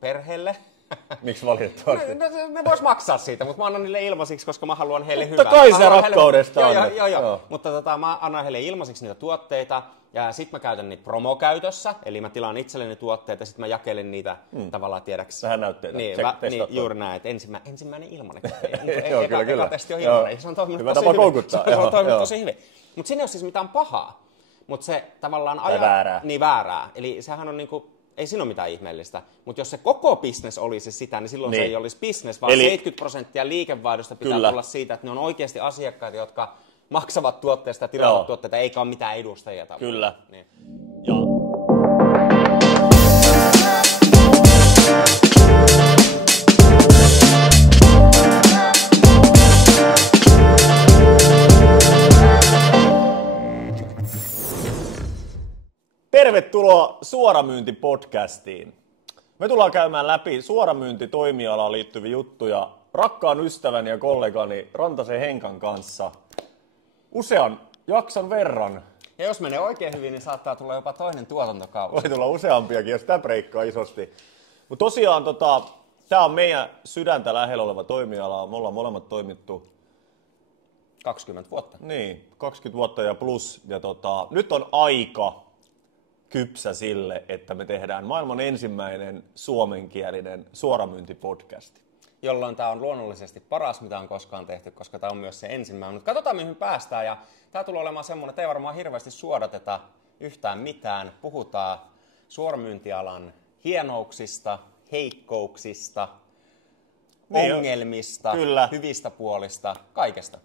perheelle. Miksi valitettavasti? Ne vois maksaa siitä, mutta mä annan niille ilmaisiksi, koska mä haluan heille hyvää. Totta kai se rakkaudesta on. Joo. Mutta mä annan heille ilmaisiksi niitä tuotteita ja sit mä käytän niitä promokäytössä, eli mä tilaan itselleni tuotteita ja sit mä jakelen niitä tavallaan tiedäksi. Vähän näytteitä. Niin, juuri näin, että ensimmäinen ilmainen. Joo, kyllä. Testi on ilmainen. Se on toiminut hyvä tosi tapa hyvin. koukuttaa. Se on toiminut tosi hyvin. Mutta siinä ei ole siis mitään pahaa. Mutta se tavallaan väärää. Niin väärää. Eli sehän on niinku, ei siinä ole mitään ihmeellistä. Mutta jos se koko business olisi sitä, niin silloin se ei olisi business, vaan 70% liikevaihdosta pitää tulla siitä, että ne on oikeasti asiakkaita, jotka maksavat tuotteesta ja tilaavat tuotteita, eikä ole mitään edustajia tavallaan. Kyllä. Niin. Tervetuloa Suoramyynti-podcastiin. Me tullaan käymään läpi suoramyyntitoimialaan liittyviä juttuja rakkaan ystäväni ja kollegani Rantasen Henkan kanssa usean jakson verran. Ja jos menee oikein hyvin, niin saattaa tulla jopa toinen tuotantokausi. Voi tulla useampiakin, jos tämä breikkaa isosti. Mutta tosiaan tämä on meidän sydäntä lähellä oleva toimiala. Me ollaan molemmat toimittu 20 vuotta. Niin, 20 vuotta ja plus. Ja nyt on aika kypsä sille, että me tehdään maailman ensimmäinen suomenkielinen suoramyyntipodcast. Jolloin tämä on luonnollisesti paras, mitä on koskaan tehty, koska tämä on myös se ensimmäinen. Mutta katsotaan, mihin päästään. Ja tämä tulee olemaan semmoinen, että ei varmaan hirveästi suodateta yhtään mitään. Puhutaan suoramyyntialan hienouksista, heikkouksista, ongelmista, kyllä, hyvistä puolista, kaikesta.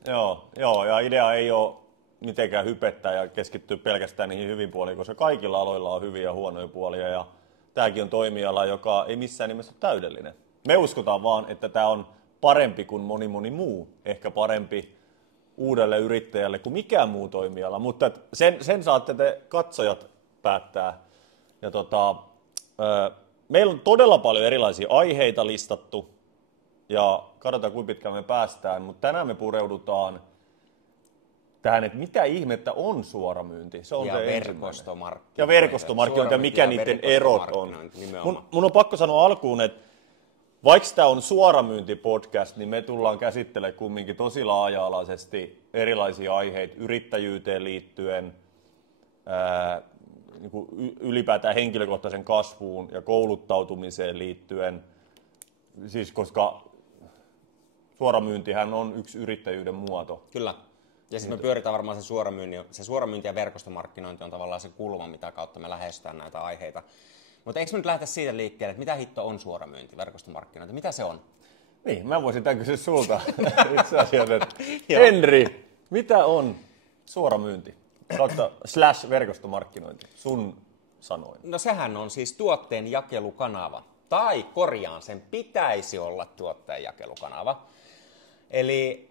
Joo, ja idea ei ole mitenkään hypettää ja keskittyä pelkästään niihin hyvin puoliin, koska kaikilla aloilla on hyviä ja huonoja puolia. Ja tämäkin on toimiala, joka ei missään nimessä ole täydellinen. Me uskotaan vaan, että tämä on parempi kuin moni muu. Ehkä parempi uudelle yrittäjälle kuin mikään muu toimiala. Mutta sen saatte te katsojat päättää. Ja meillä on todella paljon erilaisia aiheita listattu. Ja katsotaan, kuinka pitkään me päästään. Mutta tänään me pureudutaan tähän, että mitä ihmettä on suoramyynti. Se on ja se verkostomarkkinointi. Ja verkostomarkkinointi ja mikä niiden erot on. Mun on pakko sanoa alkuun, että vaikka tämä on suoramyyntipodcast, niin me tullaan käsittelemään kumminkin tosi laaja-alaisesti erilaisia aiheita yrittäjyyteen liittyen, niin kuin ylipäätään henkilökohtaisen kasvuun ja kouluttautumiseen liittyen. Siis koska suoramyyntihän on yksi yrittäjyyden muoto. Kyllä. Ja sitten me pyöritään varmaan se suoramyynti ja verkostomarkkinointi on tavallaan se kulma, mitä kautta me lähestytään näitä aiheita. Mutta eikö me nyt lähdetä siitä liikkeelle, että mitä hitto on suoramyynti, verkostomarkkinointi, mitä se on? Niin, mä voisin tämän kysyä sulta itse asiassa, että Henri, mitä on suoramyynti / verkostomarkkinointi sun sanoin? No sehän on siis tuotteen jakelukanava, tai korjaan, sen pitäisi olla tuotteen jakelukanava. Eli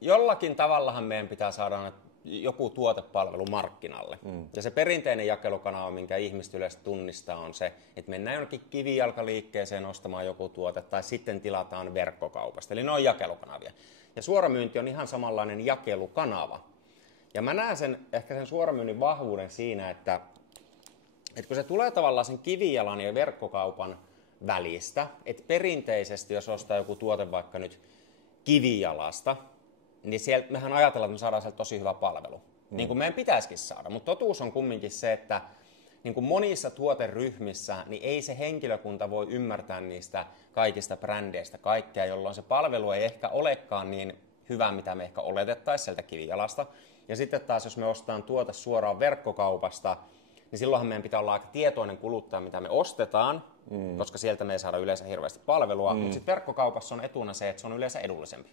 jollakin tavallahan meidän pitää saada joku tuotepalvelu markkinalle. Ja se perinteinen jakelukanava, minkä ihmiset yleensä tunnistaa, on se, että mennään jonnekin kivijalkaliikkeeseen ostamaan joku tuote tai sitten tilataan verkkokaupasta. Eli ne on jakelukanavia. Ja suoramyynti on ihan samanlainen jakelukanava. Ja mä näen ehkä sen suoramyynnin vahvuuden siinä, että kun se tulee tavallaan sen kivijalan ja verkkokaupan välistä, että perinteisesti jos ostaa joku tuote vaikka nyt kivijalasta, niin sieltä mehän ajatellaan, että me saadaan sieltä tosi hyvä palvelu. Niin kuin meidän pitäisikin saada. Mutta totuus on kumminkin se, että niin kuin monissa tuoteryhmissä niin ei se henkilökunta voi ymmärtää niistä kaikista brändeistä kaikkea, jolloin se palvelu ei ehkä olekaan niin hyvä, mitä me ehkä oletettaisiin sieltä kivijalasta. Ja sitten taas, jos me ostetaan tuote suoraan verkkokaupasta, niin silloinhan meidän pitää olla aika tietoinen kuluttaja, mitä me ostetaan, koska sieltä me ei saada yleensä hirveästi palvelua. Mutta sitten verkkokaupassa on etuna se, että se on yleensä edullisempi.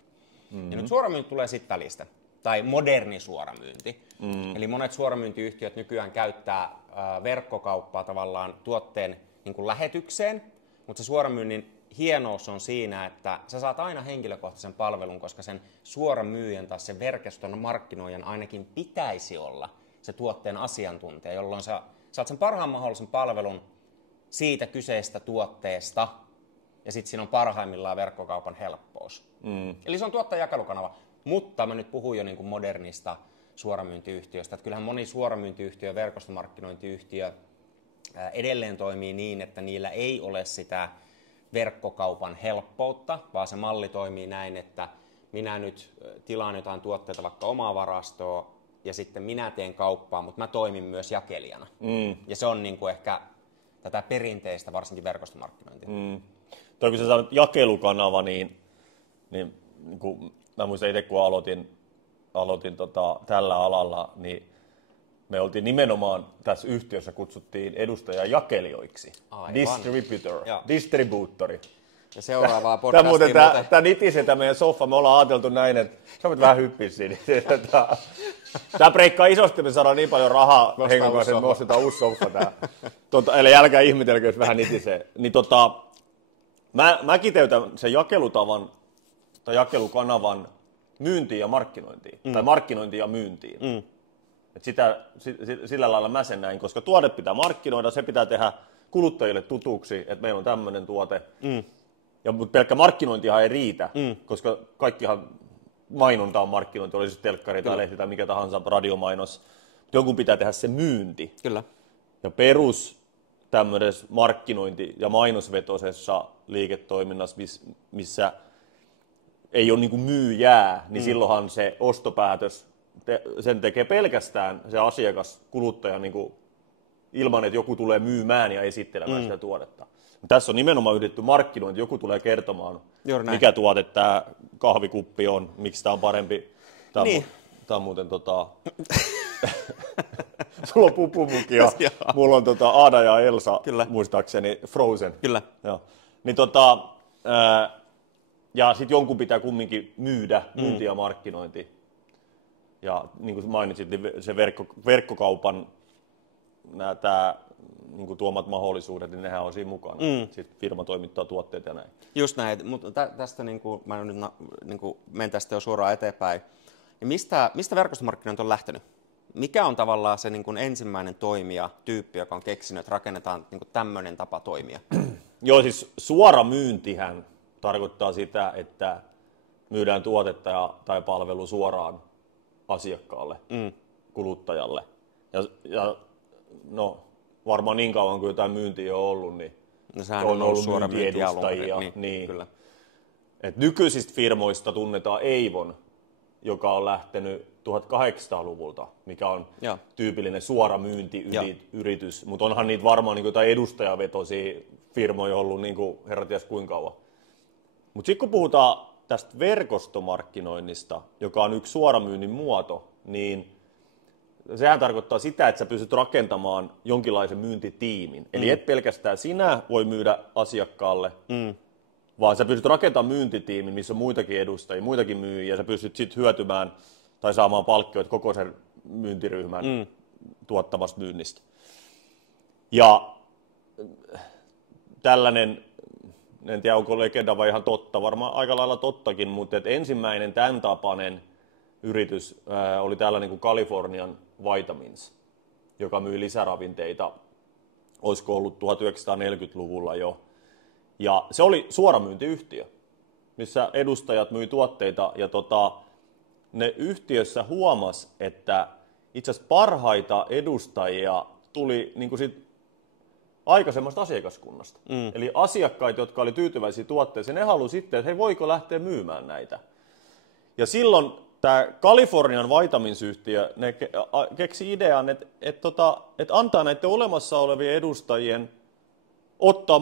Ja nyt suoramyynti tulee sitten välistä, tai moderni suoramyynti. Eli monet suoramyyntiyhtiöt nykyään käyttää verkkokauppaa tavallaan tuotteen niin kuin lähetykseen, mutta se suoramyynnin hienous on siinä, että sä saat aina henkilökohtaisen palvelun, koska sen suoramyyjän tai sen verkoston markkinoijan ainakin pitäisi olla se tuotteen asiantuntija, jolloin sä saat sen parhaan mahdollisen palvelun siitä kyseistä tuotteesta, ja sitten siinä on parhaimmillaan verkkokaupan helppous. Eli se on tuottajajakelukanava, mutta mä nyt puhun jo niin kuin modernista suoramyyntiyhtiöstä. Että kyllähän moni suoramyyntiyhtiö ja verkostomarkkinointiyhtiö edelleen toimii niin, että niillä ei ole sitä verkkokaupan helppoutta, vaan se malli toimii näin, että minä nyt tilaan jotain tuotteita vaikka omaa varastoa ja sitten minä teen kauppaa, mutta mä toimin myös jakelijana. Ja se on niin kuin ehkä tätä perinteistä, varsinkin verkostomarkkinointia. Toi kun sä sanot jakelukanava, niin kun mä muistan itse kun aloitin tällä alalla, niin me oltiin nimenomaan tässä yhtiössä kutsuttiin edustajia jakelijoiksi. Distributori. Ja seuraavaa podcastia Tämä nitisi tämä meidän soffa, me ollaan ajateltu näin, että sä voit vähän hyppiä siinä. Tämä breikkaa isosti, me saadaan niin paljon rahaa hengen kanssa, että me ostetaan uusi soffa tää. Eli älkää ihmetelkö, jos vähän nitisee. Niin mä kiteytän sen jakelutavan tai jakelukanavan myyntiin ja markkinointiin. Tai markkinointiin ja myyntiin. Et sillä lailla mä sen näin, koska tuote pitää markkinoida, se pitää tehdä kuluttajille tutuksi, että meillä on tämmöinen tuote. Mutta pelkkä markkinointihan ei riitä, koska kaikkihan mainonta on markkinointi, olisi telkkari tai lehti tai mikä tahansa radiomainos. Jonkun pitää tehdä se myynti. Kyllä. Ja perus tämmöisessä markkinointi- ja mainosvetoisessa liiketoiminnassa, missä ei ole niinku myyjää, niin silloinhan se ostopäätös, sen tekee pelkästään se asiakas, kuluttaja niinku, ilman, että joku tulee myymään ja esittelemään sitä tuotetta. Tässä on nimenomaan yhdistetty markkinointi, joku tulee kertomaan, mikä tuote tämä kahvikuppi on, miksi tämä on parempi. Tämä on muuten sulla on Pupumuki ja mulla on Aada ja Elsa, kyllä. Muistaakseni Frozen. Kyllä. Joo. Niin ja sitten jonkun pitää kumminkin myydä, myynti ja markkinointi. Ja niin kuin mainitsit, niin se verkkokaupan niin tuomat mahdollisuudet, niin nehän on siinä mukana. Sitten firma toimittaa tuotteita ja näin. Just näin, mutta tästä mä nyt menen tästä jo suoraan eteenpäin. Ja mistä verkostomarkkinointi on lähtenyt? Mikä on tavallaan se niin kuin ensimmäinen toimija, tyyppi, joka on keksinyt, että rakennetaan niin kuin tämmöinen tapa toimia? Joo, siis suora myyntihän tarkoittaa sitä, että myydään tuotetta tai palvelu suoraan asiakkaalle, kuluttajalle. Ja no, varmaan niin kauan kuin jotain myyntiä on ollut, niin on ollut suora myyntiedustajia. Niin. Kyllä. Et nykyisistä firmoista tunnetaan Avon, joka on lähtenyt 1800-luvulta, mikä on tyypillinen suora myyntiyritys, mutta onhan niitä varmaan niin jotain edustajavetoisia firmoja ollut niin kuin herra ties kuinka kauan. Mutta sitten kun puhutaan tästä verkostomarkkinoinnista, joka on yksi suoramyynnin muoto, niin sehän tarkoittaa sitä, että sä pystyt rakentamaan jonkinlaisen myyntitiimin. Eli et pelkästään sinä voi myydä asiakkaalle, vaan sä pystyt rakentamaan myyntitiimin, missä on muitakin edustajia, muitakin myyjiä, ja sä pystyt sitten hyötymään tai saamaan palkkioita koko sen myyntiryhmän tuottamasta myynnistä. Ja tällainen, en tiedä onko legenda vai ihan totta, varmaan aika lailla tottakin, mutta ensimmäinen tämän tapainen yritys oli tällainen kuin Californian Vitamins, joka myi lisäravinteita, olisiko ollut 1940-luvulla jo. Ja se oli suoramyyntiyhtiö, missä edustajat myi tuotteita ja ne yhtiössä huomasi, että itse asiassa parhaita edustajia tuli niin kuin sit aikaisemmasta asiakaskunnasta. Eli asiakkaita, jotka oli tyytyväisiä tuotteisiin, ne halusi sitten, että hei, voiko lähteä myymään näitä. Ja silloin tämä Californian Vitamins-yhtiö ne keksi idean, että antaa näiden olemassa olevien edustajien ottaa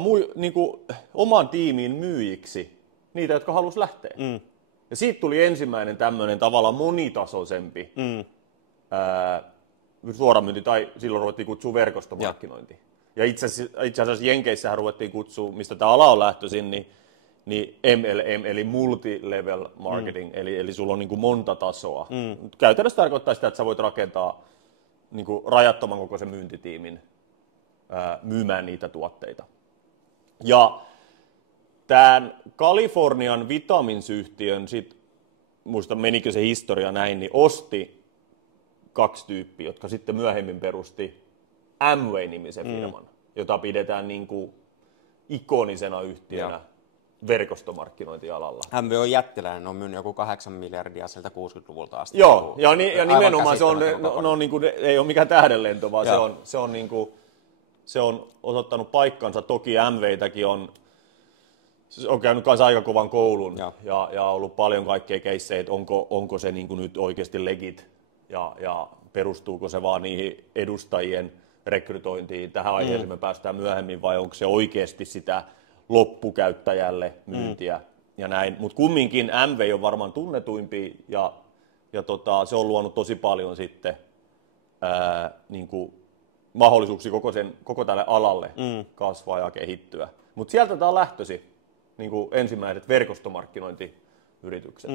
oman tiimiin myyjiksi niitä, jotka halusi lähteä. Ja siitä tuli ensimmäinen tämmöinen tavallaan monitasoisempi suoramyynti, tai silloin ruvettiin kutsua verkostomarkkinointi. Ja itse asiassa Jenkeissähän ruvettiin kutsua, mistä tämä ala on lähtöisin, niin MLM, eli multi-level marketing, eli sulla on niin kuin monta tasoa. Käytännössä tarkoittaa sitä, että sä voit rakentaa niin kuin rajattoman kokoisen myyntitiimin myymään niitä tuotteita. Ja tämän Californian Vitamins-yhtiön, muista menikö se historia näin, niin osti 2 tyyppiä, jotka sitten myöhemmin perusti Amway-nimisen firman, jota pidetään niin kuin ikonisena yhtiönä verkostomarkkinointialalla. Amway on jättiläinen, on myynyt joku 8 miljardia sieltä 60-luvulta asti. Joo, ja nimenomaan se on, niin kuin, ei ole mikään tähdenlento, vaan se on niin kuin se on osoittanut paikkansa. Toki MV:täkin on käynyt kanssa aika kovan koulun ja ollut paljon kaikkea keissejä, että onko se niin kuin nyt oikeasti legit ja perustuuko se vaan niihin edustajien rekrytointiin. Tähän aiheeseen me päästään myöhemmin, vai onko se oikeasti sitä loppukäyttäjälle myyntiä ja näin. Mutta kumminkin MV on varmaan tunnetuimpi ja se on luonut tosi paljon sitten niin kuin mahdollisuuksia koko tälle alalle kasvaa ja kehittyä. Mutta sieltä tämä on lähtöisin, niin kuin ensimmäiset verkostomarkkinointiyritykset.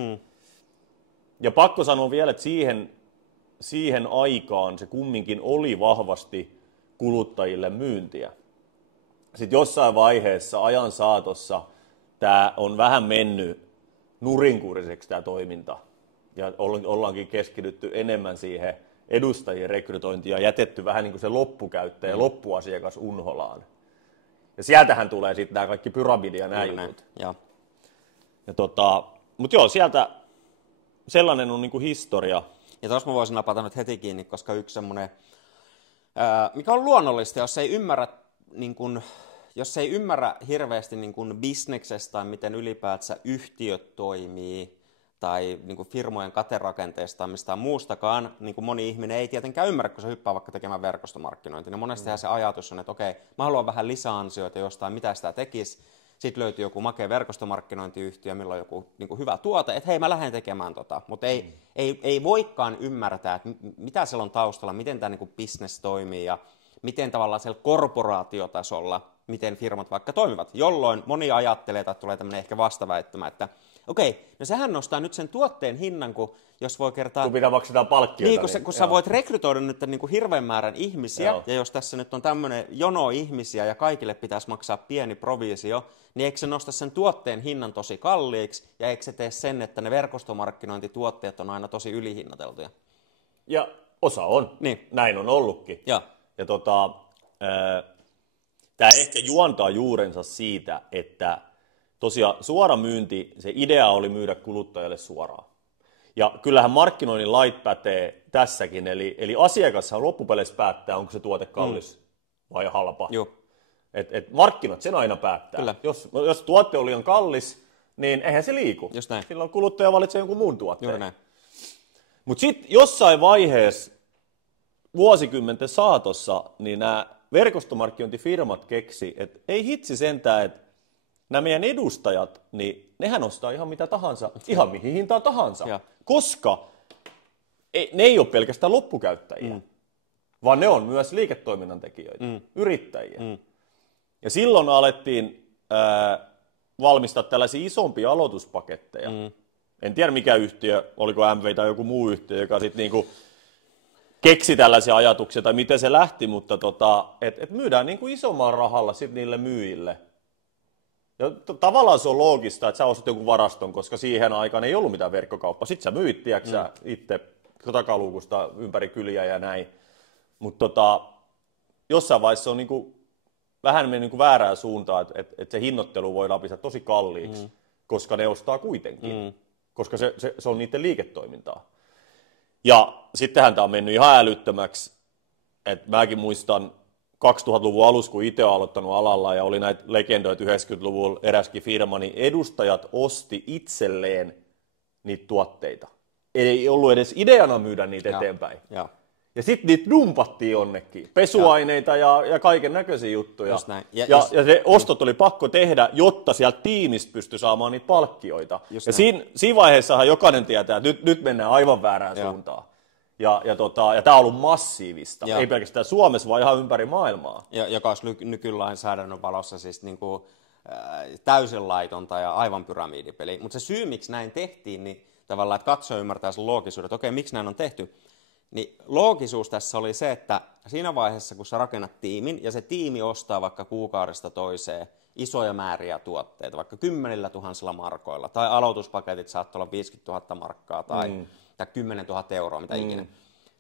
Ja pakko sanoa vielä, että siihen aikaan se kumminkin oli vahvasti kuluttajille myyntiä. Sitten jossain vaiheessa ajan saatossa tämä on vähän mennyt nurinkuriseksi tämä toiminta. Ja ollaankin keskitytty enemmän siihen edustajien rekrytointiin ja jätetty vähän niin kuin se loppukäyttäjä ja loppuasiakas unholaan. Ja sieltähän tulee sitten nämä kaikki pyramidi ja nämä jutut. Mutta joo, sieltä sellainen on niin kuin historia. Ja tuossa mä voisin napata nyt heti kiinni, koska yksi semmoinen, mikä on luonnollista, jos ei ymmärrä hirveästi niin kuin bisneksestä tai miten ylipäätään yhtiöt toimii, tai niin kuin firmojen katerakenteesta tai mistään muustakaan, niin kuin moni ihminen ei tietenkään ymmärrä, kun se hyppää vaikka tekemään verkostomarkkinointia. Niin monestihan se ajatus on, että okei, mä haluan vähän lisäansioita jostain, mitä sitä tekisi. Sitten löytyy joku makea verkostomarkkinointiyhtiö, millä on joku niin kuin hyvä tuote, että hei, mä lähden tekemään tota. Mutta ei voikaan ymmärtää, että mitä siellä on taustalla, miten tämä niin kuin business toimii ja miten tavallaan siellä korporaatiotasolla, miten firmat vaikka toimivat. Jolloin moni ajattelee, että tulee tämmöinen ehkä vastaväittämä, että okei, no sehän nostaa nyt sen tuotteen hinnan, kun jos voi kertaa... Kun pitää maksaa palkkioita. Niin, kun sä voit rekrytoida nyt niin kuin hirveän määrän ihmisiä, ja jos tässä nyt on tämmöinen jono ihmisiä ja kaikille pitäisi maksaa pieni proviisio, niin eikö se nosta sen tuotteen hinnan tosi kalliiksi, ja eikö se tee sen, että ne verkostomarkkinointituotteet on aina tosi ylihinnateltuja? Ja osa on. Niin. Näin on ollutkin. Ja tämä ehkä juontaa juurensa siitä, että tosiaan suora myynti, se idea oli myydä kuluttajalle suoraan. Ja kyllähän markkinoinnin lait pätee tässäkin, eli asiakashan loppupeleissä päättää, onko se tuote kallis vai halpa. Et markkinat sen aina päättää. Kyllä. Jos tuote on liian kallis, niin eihän se liiku. Just näin. Silloin kuluttaja valitsee jonkun muun tuotteen. Juuri näin. Mutta sitten jossain vaiheessa vuosikymmenten saatossa, niin nämä verkostomarkkinointifirmat keksi, että ei hitsi sentään, että nämä meidän edustajat, niin nehän ostaa ihan mitä tahansa, ihan mihin hintaan tahansa, koska ne ei ole pelkästään loppukäyttäjiä, vaan ne on myös liiketoiminnan tekijöitä, yrittäjiä. Ja silloin alettiin valmistaa tällaisia isompia aloituspaketteja. En tiedä mikä yhtiö, oliko MV tai joku muu yhtiö, joka sitten niinku keksi tällaisia ajatuksia tai miten se lähti, mutta et myydään niinku isommalla rahalla sit niille myyjille. Ja tavallaan se on loogista, että sä ostat jonkun varaston, koska siihen aikaan ei ollut mitään verkkokauppaa. Sitten sä myyt, sä itse takaluukusta ympäri kyliä ja näin. Mutta jossain vaiheessa on niinku vähän mennyt niinku väärään suuntaan, että se hinnoittelu voidaan pistää tosi kalliiksi, koska ne ostaa kuitenkin, koska se on niiden liiketoimintaa. Ja sittenhän tämä on mennyt ihan älyttömäksi, että mäkin muistan 2000-luvun alussa, kun itse olen aloittanut alalla ja oli näitä legendoita 90-luvulla eräskin firma, niin edustajat osti itselleen niitä tuotteita. Ei ollut edes ideana myydä niitä eteenpäin. Ja sitten niitä dumpattiin jonnekin, pesuaineita ja kaiken näköisiä juttuja. Ja se ostot oli pakko tehdä, jotta sieltä tiimistä pystyi saamaan niitä palkkioita. Ja siinä vaiheessahan jokainen tietää, että nyt mennään aivan väärään suuntaan. Ja tämä on ollut massiivista, ei pelkästään Suomessa, vaan ihan ympäri maailmaa. Joka olisi nykylainsäädännön valossa siis niinku, täysin laitonta ja aivan pyramidipeli. Mutta se syy, miksi näin tehtiin, niin tavallaan, että katsoja ymmärtää sen loogisuuden, että okei, miksi näin on tehty, niin loogisuus tässä oli se, että siinä vaiheessa, kun sä rakennat tiimin, ja se tiimi ostaa vaikka kuukaudesta toiseen isoja määriä tuotteita, vaikka 10 000 markoilla, tai aloituspaketit saattaa olla 50 000 markkaa, tai 10 000 euroa, mitä ikinä.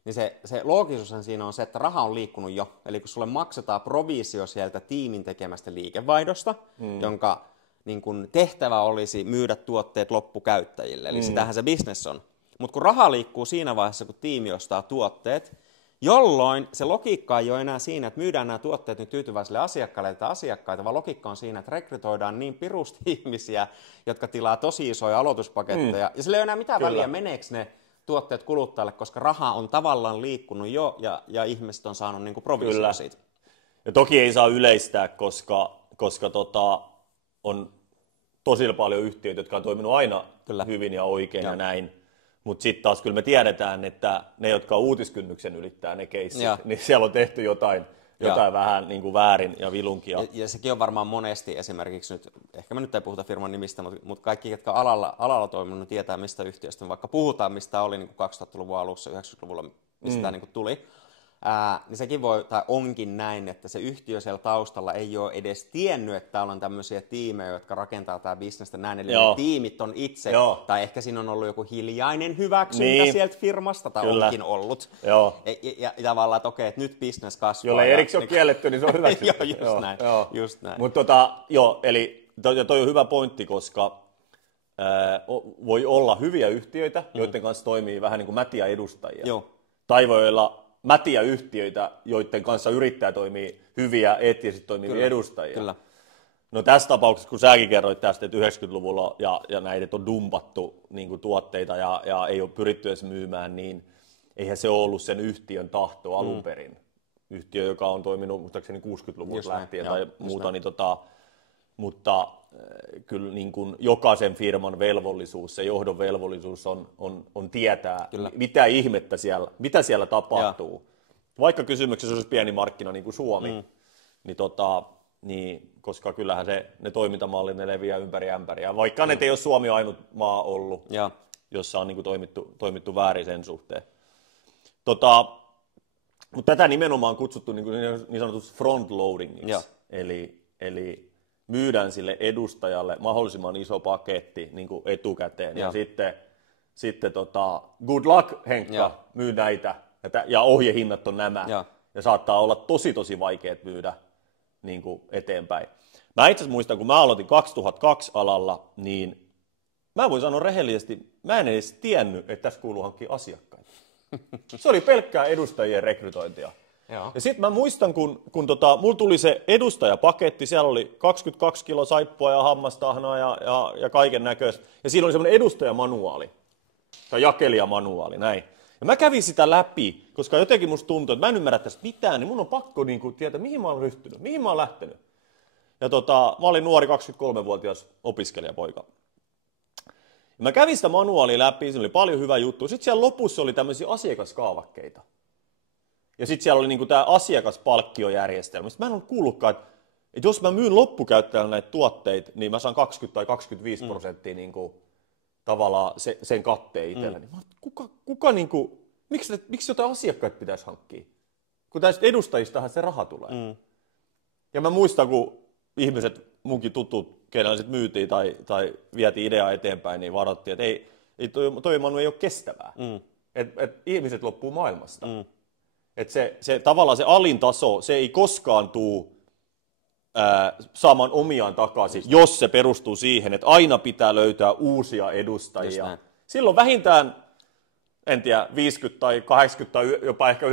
Niin se loogisuushan siinä on se, että raha on liikkunut jo. Eli kun sulle maksetaan proviisio sieltä tiimin tekemästä liikevaihdosta, jonka niin kun tehtävä olisi myydä tuotteet loppukäyttäjille. Eli sitähän se business on. Mutta kun raha liikkuu siinä vaiheessa, kun tiimi ostaa tuotteet, Jolloin se logiikka ei ole enää siinä, että myydään nämä tuotteet nyt tyytyväisille asiakkaille, vaan logiikka on siinä, että rekrytoidaan niin pirusti ihmisiä, jotka tilaa tosi isoja aloituspaketteja. Ja sillä ei ole enää mitään väliä, meneekö ne tuotteet kuluttajalle, koska raha on tavallaan liikkunut jo ja ihmiset on saanut niin kuin provisio siitä. Ja toki ei saa yleistää, koska on tosi paljon yhtiöitä, jotka on toiminut aina hyvin ja oikein ja näin. Mutta sitten taas kyllä me tiedetään, että ne, jotka uutiskynnyksen ylittää ne keissit, niin siellä on tehty jotain vähän niin kuin väärin ja vilunkia. Ja sekin on varmaan monesti esimerkiksi nyt, ehkä me nyt ei puhuta firman nimistä, mutta kaikki, jotka alalla toiminut, tietää mistä yhtiöstä, vaikka puhutaan, mistä oli niin kuin 2000-luvun alussa, 90-luvulla, mistä tämä niin kuin tuli. Niin sekin voi, tai onkin näin, että se yhtiö siellä taustalla ei ole edes tiennyt, että täällä on tämmöisiä tiimejä, jotka rakentaa tämä bisnestä näin, eli ne tiimit on itse, tai ehkä siinä on ollut joku hiljainen hyväksyntä sieltä firmasta, tai onkin ollut. Ja tavallaan, että okei, että nyt business kasvaa. Jolle erikseen on kielletty, niin se on hyväksytty. Just näin. Mutta eli toi on hyvä pointti, koska voi olla hyviä yhtiöitä, joiden kanssa toimii vähän niin kuin mätiä edustajia. Tai voi olla mätiä yhtiöitä, joiden kanssa yrittää toimia hyviä, eettisesti toimivia edustajia. Kyllä. No tässä tapauksessa, kun säkin kerroit tästä, että 90-luvulla ja näitä on dumpattu niin kuin tuotteita ja ei ole pyritty edes myymään, niin eihän se ole ollut sen yhtiön tahto alun perin. Yhtiö, joka on toiminut muistaakseni 60-luvulta lähtien tai muuta, niin mutta kyllä niin kuin jokaisen firman velvollisuus, se johdon velvollisuus on tietää, mitä siellä tapahtuu. Vaikka kysymyksessä olisi pieni markkina niin kuin Suomi, niin, koska kyllähän ne toimintamallit ne leviää ympäri ämpäriä. Vaikka ne ei ole Suomi ainut maa ollut, jossa on niin kuin toimittu väärin sen suhteen. Mutta tätä nimenomaan on kutsuttu niin sanotusti frontloadingiksi, eli myydään sille edustajalle mahdollisimman iso paketti niin kuin etukäteen. Ja sitten good luck Henkka, myy näitä. Ja ohjehinnat on nämä. Ja saattaa olla tosi vaikeat myydä niin kuin eteenpäin. Mä itse asiassa muistan, kun mä aloitin 2002 alalla, niin mä voin sanoa rehellisesti, mä en edes tiennyt, että tässä kuuluu hankkia asiakkaita. Se oli pelkkää edustajien rekrytointia. Ja sitten mä muistan, kun mulla tuli se edustajapaketti, siellä oli 22 kilo saippua ja hammastahnaa ja kaiken näköistä. Ja siinä oli semmoinen edustajamanuaali, tai jakelijamanuaali, näin. Ja mä kävin sitä läpi, koska jotenkin musta tuntui, että mä en ymmärrä tästä mitään, niin mun on pakko niin kuin tietää, mihin mä oon ryhtynyt, mihin mä oon lähtenyt. Ja mä olin nuori 23-vuotias opiskelijapoika. Ja mä kävin sitä manuaalia läpi, siinä oli paljon hyvää juttua. Sitten siellä lopussa oli tämmöisiä asiakaskaavakkeita. Ja sitten siellä oli niinku tämä asiakaspalkkiojärjestelmä. Sitten mä en ollut kuullutkaan, että jos mä myyn loppukäyttäjälle näitä tuotteita, niin mä saan 20 tai 25% niinku, tavallaan sen katteen itselleni. Kuka niinku, miksi jotain asiakkaita pitäisi hankkia? Kun tästä edustajistahan se raha tulee. Ja mä muistan, kun ihmiset, munkin tutut, kenellä sitten myytiin tai vietiin ideaa eteenpäin, niin varattiin, että ei toi Manu ei ole kestävää. Et ihmiset loppuu maailmasta. Että se tavallaan se alintaso, se ei koskaan tule saamaan omiaan takaisin, jos se perustuu siihen, että aina pitää löytää uusia edustajia. Silloin vähintään, en tiedä, 50 tai 80 tai jopa ehkä 90%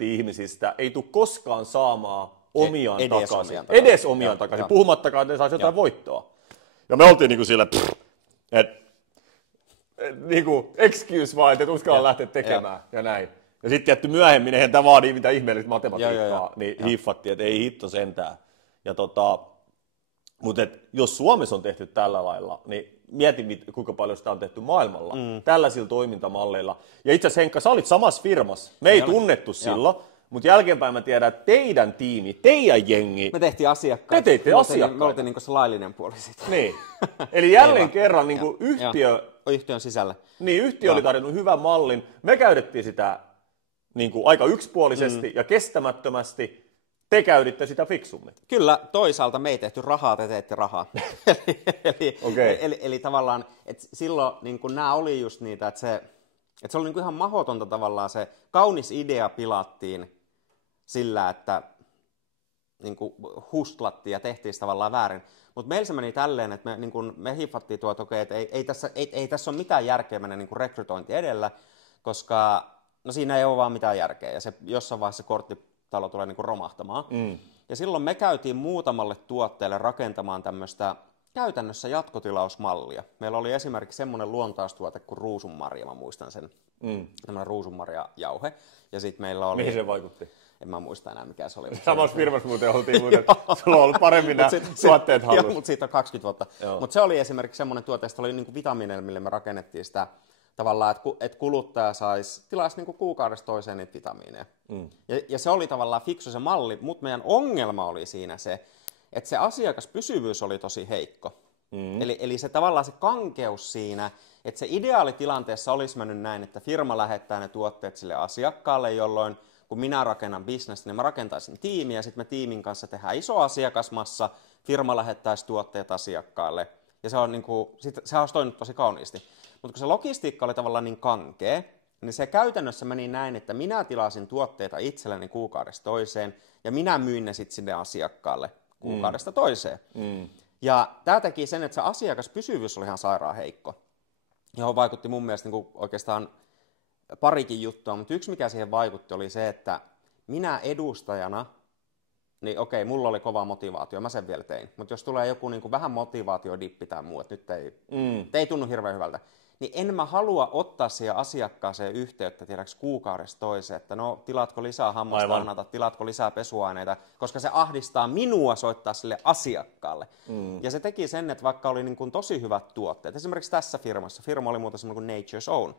ihmisistä ei tule koskaan saamaan omiaan takaisin. Edes omiaan takaisin, puhumattakaan, että ne saisi jotain voittoa. Ja me oltiin niinku sillä, niinku excuse vaan, että uskalla lähteä tekemään ja näin. Ja sitten tietty myöhemmin, eihän tämä vaadi mitään ihmeellistä matematiikkaa, niin hiffattiin, että ei hitto sentään. Mutta jos Suomessa on tehty tällä lailla, niin mieti, kuinka paljon sitä on tehty maailmalla, tällaisilla toimintamalleilla. Ja itse asiassa Henkka, sä olit samassa firmassa. Me ei tunnettu silloin, mutta jälkeenpäin mä tiedän, että teidän tiimi, teidän jengi... Me tehtiin asiakkaita. Te teitte asiakkaita. Me oltiin niin kuin se laillinen puoli siitä. Niin. Eli jälleen kerran niin kuin yhtiön sisällä. Niin, yhtiö oli tarjonnut hyvän mallin. Me käytettiin sitä niin kuin aika yksipuolisesti ja kestämättömästi. Te käyditte sitä fiksummin. Kyllä, toisaalta me ei tehty rahaa, te teitte rahaa. eli tavallaan, että silloin niin kuin nämä oli just niitä, että se oli niin kuin ihan mahdotonta tavallaan, se kaunis idea pilattiin sillä, että niin kuin hustlattiin ja tehtiin sitä tavallaan väärin. Mutta meillä se meni tälleen, että me hiffattiin että okei, että ei tässä ole mitään järkeä mennä niin kuin rekrytointi edellä, koska no siinä ei ole vaan mitään järkeä, ja se jossain vaiheessa se korttitalo tulee niin kuin romahtamaan. Ja silloin me käytiin muutamalle tuotteelle rakentamaan tämmöistä käytännössä jatkotilausmallia. Meillä oli esimerkiksi semmoinen luontaistuote kuin ruusunmarja, mä muistan sen, tämmöinen ruusunmarjajauhe. Ja sitten meillä oli... Mihin se vaikutti? En mä muista enää, mikä se oli. Samassa firmassa muuten oltiin muuten, sulla on ollut paremmin nämä tuotteet hallussa. Mutta siitä on 20 vuotta. Mutta se oli esimerkiksi semmoinen tuote, josta oli niinku vitamiineilla, millä me rakennettiin sitä tavallaan, että kuluttaja tilaisi niinku kuukaudesta toiseen niitä vitamiineja. Ja se oli tavallaan fiksu se malli, mutta meidän ongelma oli siinä se, että se asiakaspysyvyys oli tosi heikko. Eli se tavallaan se kankeus siinä, että se ideaalitilanteessa olisi mennyt näin, että firma lähettää ne tuotteet sille asiakkaalle, jolloin kun minä rakennan bisnestä, niin mä rakentaisin tiimiä, ja sitten me tiimin kanssa tehdään iso asiakasmassa, firma lähettäisi tuotteet asiakkaalle, ja se olisi toiminut tosi kauniisti. Mutta kun se logistiikka oli tavallaan niin kankea, niin se käytännössä meni näin, että minä tilasin tuotteita itselleni kuukaudesta toiseen, ja minä myin ne sitten sinne asiakkaalle kuukaudesta toiseen. Ja tämä teki sen, että se asiakaspysyvyys oli ihan sairaan heikko, johon vaikutti mun mielestä niin oikeastaan parikin juttua, mutta yksi mikä siihen vaikutti oli se, että minä edustajana, niin okei, mulla oli kova motivaatio, mä sen vielä tein, mutta jos tulee joku niin kuin vähän motivaatiodippi tai muu, että nyt ei tunnu hirveän hyvältä, niin en mä halua ottaa siihen asiakkaaseen yhteyttä, tiedäks kuukaudesta toiseen, että no tilaatko lisää hammastahnata, tilaatko lisää pesuaineita, koska se ahdistaa minua soittaa sille asiakkaalle. Ja se teki sen, että vaikka oli niin kuin tosi hyvät tuotteet, esimerkiksi tässä firmassa, firma oli muuten semmoinen kuin Nature's Own,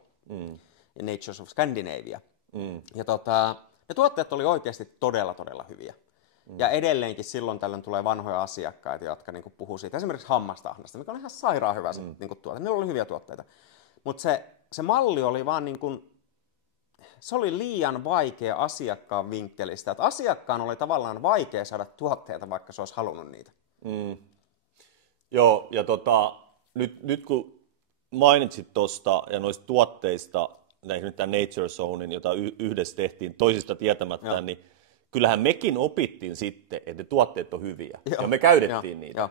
Natures of Scandinavia. Ja ne tuotteet oli oikeasti todella, todella hyviä. Ja edelleenkin silloin tällöin tulee vanhoja asiakkaita, jotka niin puhuu siitä. Esimerkiksi hammastahnasta, mikä on ihan sairaan hyvä se niin tuote. Ne oli hyviä tuotteita. Mutta se malli oli vaan niin kuin, se oli liian vaikea asiakkaan vinkkelistä. Että asiakkaan oli tavallaan vaikea saada tuotteita, vaikka se olisi halunnut niitä. Joo, ja nyt kun mainitsit tuosta ja noista tuotteista, nyt tämän Nature Zonein, jota yhdessä tehtiin toisista tietämättä, niin kyllähän mekin opittiin sitten, että ne tuotteet on hyviä. Ja me käytettiin niitä.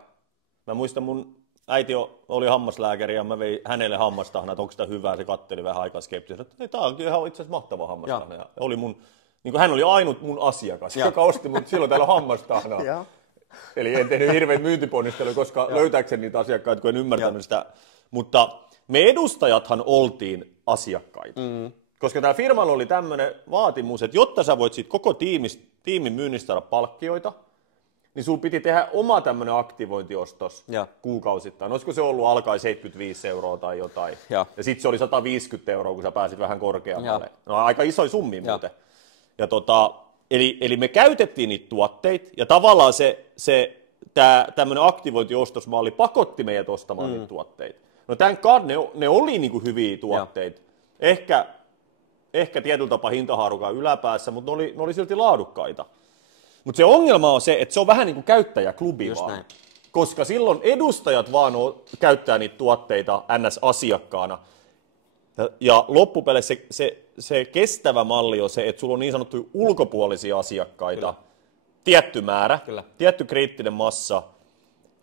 Mä muistan, mun äiti oli hammaslääkäri ja mä vein hänelle hammastahnaa, että onko sitä hyvää. Se katteli vähän aikaa skeptisesti, että tämä on ihan itse asiassa mahtava hammastahna. Ja oli niin hän oli ainut mun asiakas, joka osti mut silloin täällä hammastahnaa. Eli en tehnyt hirveän myyntiponnistelua, koska löytääkseni niitä asiakkaita, kun en ymmärtänyt sitä. Mutta me edustajathan oltiin asiakkaita. Koska tämä firmalla oli tämmöinen vaatimus, että jotta sä voit siitä koko tiimin myynnistä saada palkkioita, niin sun piti tehdä oma tämmöinen aktivointiostos kuukausittain. Olisiko se ollut alkaen 75 € tai jotain. Ja sitten se oli 150 €, kun sä pääsit vähän korkeammalle. No aika isoja summia muuten. Ja eli me käytettiin niitä tuotteita, ja tavallaan tämmöinen aktivointiostosmalli pakotti meidät ostamaan niitä tuotteita. No thank God, ne oli niinku hyviä tuotteita. Ehkä tietyllä tapaa hintahaarukan yläpäässä, mutta ne oli silti laadukkaita. Mutta se ongelma on se, että se on vähän niin kuin käyttäjäklubi vaan. Näin. Koska silloin edustajat vaan käyttää niitä tuotteita NS-asiakkaana. Ja loppupeleissä se kestävä malli on se, että sulla on niin sanottuja ulkopuolisia asiakkaita, tietty määrä, tietty kriittinen massa.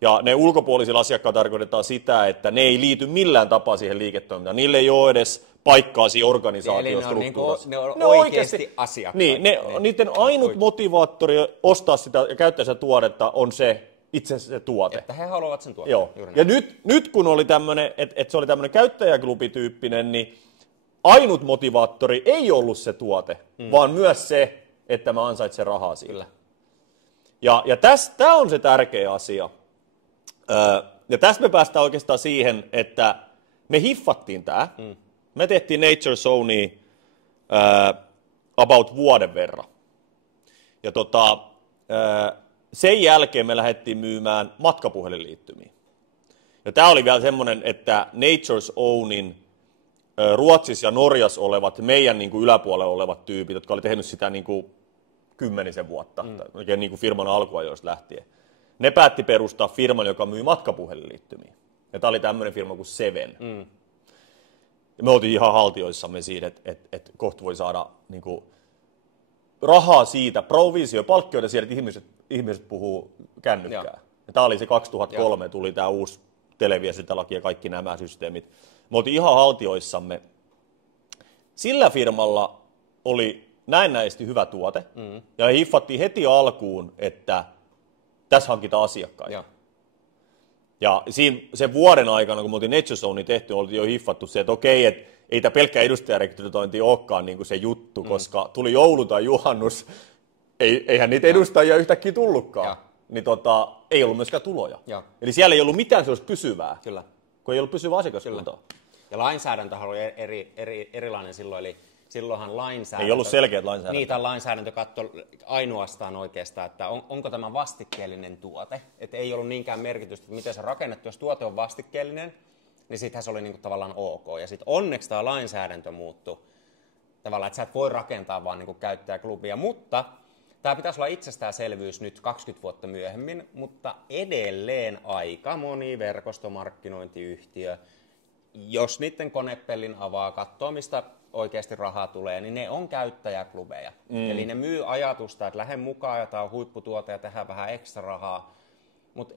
Ja ne ulkopuolisilla asiakkailla tarkoitetaan sitä, että ne ei liity millään tapaa siihen liiketoimintaan. Niille ei ole edes paikkaa siinä organisaatiostruktuurissa. Eli ne on oikeasti asiakkaita. Niin, niiden ainut motivaattori ostaa sitä ja käyttää sitä tuotetta on itse asiassa se tuote. Että he haluavat sen tuotteen. Joo. Ja nyt kun oli tämmöinen, että se oli tämmöinen käyttäjäklubityyppinen, niin ainut motivaattori ei ollut se tuote, vaan myös se, että mä ansaitsen rahaa siitä. Kyllä. Ja tämä on se tärkeä asia. Ja tästä me päästään oikeastaan siihen, että me hiffattiin tämä. Me tehtiin Nature Zonea about vuoden verran. Ja sen jälkeen me lähdettiin myymään matkapuhelinliittymiä. Ja tämä oli vielä semmoinen, että Nature's Ownin Ruotsissa ja Norjassa olevat, meidän niin kuin yläpuolella olevat tyypit, jotka oli tehnyt sitä niin kuin 10 vuotta, niin kuin firman alkuajoista lähtien. Ne päätti perustaa firman, joka myy matkapuhelinliittymiä. Ja tämä oli tämmöinen firma kuin Seven. Ja me oltiin ihan haltioissamme siitä, että kohta voi saada niin kuin, rahaa siitä, palkkioita siitä, että ihmiset puhuu kännykkää. Ja tämä oli se 2003, tuli tämä uusi televiestintälaki ja kaikki nämä systeemit. Me oltiin ihan haltioissamme. Sillä firmalla oli näennäisesti hyvä tuote, ja hiffattiin heti alkuun, että tässä hankitaan asiakkaita. Ja siinä sen vuoden aikana, kun me oltiin NetShowZone tehty, oltiin jo hiffattu se, että okei, että ei tämä pelkkä edustajarekrytointi olekaan niin kuin se juttu, koska tuli joulu tai juhannus, eihän niitä edustajia yhtäkkiä tullutkaan, niin ei ollut myöskään tuloja. Eli siellä ei ollut mitään sellaista pysyvää, kun ei ollut pysyvää asiakaskuntaa. Ja lainsäädäntöhän oli erilainen silloin, eli silloinhan lainsäädäntö... Ei ollut selkeät lainsäädäntö. Niitä lainsäädäntö katsoi ainoastaan oikeastaan, että onko tämä vastikkeellinen tuote. Että ei ollut niinkään merkitystä, että miten se on rakennettu. Jos tuote on vastikkeellinen, niin sittenhän se oli niinku tavallaan ok. Ja sitten onneksi tämä lainsäädäntö muuttui tavallaan, että sä et voi rakentaa vaan niinku käyttäjäklubia. Mutta tämä pitäisi olla itsestäänselvyys nyt 20 vuotta myöhemmin, mutta edelleen aika moni verkostomarkkinointiyhtiö, jos niiden konepellin avaa, katsoo mistä oikeasti rahaa tulee, niin ne on käyttäjäklubeja. Eli ne myy ajatusta, että lähde mukaan ja tämä on huipputuote ja tehdään vähän ekstra rahaa. Mutta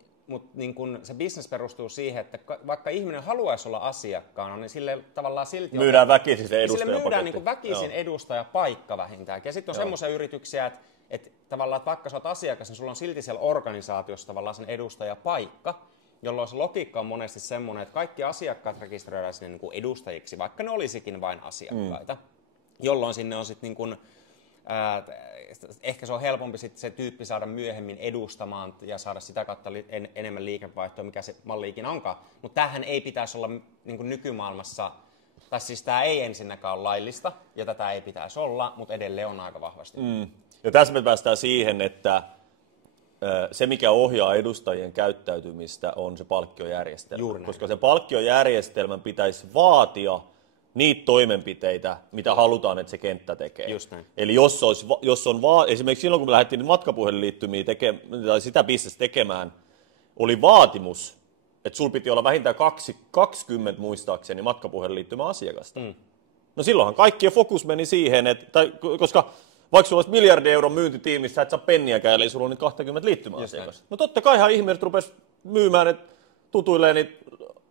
niin kun se business perustuu siihen, että vaikka ihminen haluaisi olla asiakkaana, niin sille tavallaan silti... Myydään väkisin se edustajapaketti. Sille myydään niin väkisin edustajapaikka vähintään. Ja sitten on semmoisia yrityksiä, että tavallaan että vaikka sä oot asiakas, niin sulla on silti siellä organisaatiossa tavallaan sen edustajapaikka, jolloin se logiikka on monesti semmoinen, että kaikki asiakkaat rekisteröidään sinne niin kuin edustajiksi, vaikka ne olisikin vain asiakkaita, jolloin sinne on sitten niin kuin, ehkä se on helpompi sitten se tyyppi saada myöhemmin edustamaan ja saada sitä kautta enemmän liikevaihtoa, mikä se malli ikinä onkaan. Mutta tämähän ei pitäisi olla niin kuin nykymaailmassa, tai siis tämä ei ensinnäkään ole laillista, ja tätä ei pitäisi olla, mutta edelleen on aika vahvasti. Ja tässä me päästään siihen, että se, mikä ohjaa edustajien käyttäytymistä, on se palkkiojärjestelmä. Koska se palkkiojärjestelmän pitäisi vaatia niitä toimenpiteitä, mitä halutaan, että se kenttä tekee. Eli jos on esimerkiksi silloin, kun me lähdettiin matkapuhelinliittymiä tai sitä bisnestä tekemään, oli vaatimus, että sulla piti olla vähintään 20 muistaakseni matkapuhelinliittymä asiakasta. No silloinhan kaikkien fokus meni siihen, koska vaikka sulla olisi miljardi euron myyntitiimissä, sä et saa penniäkään, eli sulla on nyt 20 liittymäasiakasta. No totta kaihan ihmiset rupesi myymään tutuilleen niitä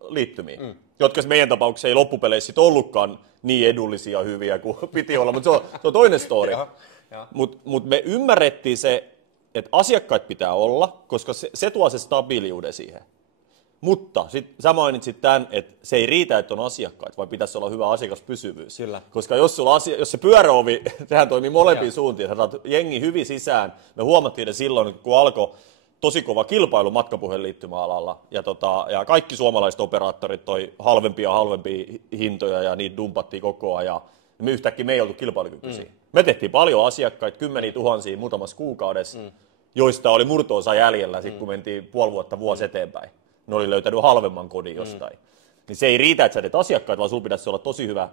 liittymiä, jotka meidän tapauksessa ei loppupeleissä sit ollutkaan niin edullisia hyviä kuin piti olla, mutta se on toinen story. Mutta me ymmärrettiin se, että asiakkaat pitää olla, koska se tuo se stabiiliuden siihen. Mutta sitten sä mainitsit tämän, että se ei riitä, että on asiakkaita, vaan pitäisi olla hyvä asiakaspysyvyys. Kyllä. Koska jos se pyöräovi, sehän toimii molempiin suuntiin, sä saat jengi hyvin sisään. Me huomattiin silloin, kun alkoi tosi kova kilpailu matkapuhelinliittymäalalla, ja kaikki suomalaiset operaattorit toi halvempia hintoja, ja niitä dumpattiin koko ajan. Me yhtäkkiä ei oltu kilpailukykyisiä. Me tehtiin paljon asiakkaita, 10 000 muutamassa kuukaudessa, joista oli murto-osa jäljellä, sit kun mentiin vuosi eteenpäin. Ne oli löytänyt halvemman kodin jostain. Niin se ei riitä, että sä teet asiakkaita, vaan sulla pitäisi olla tosi hyvä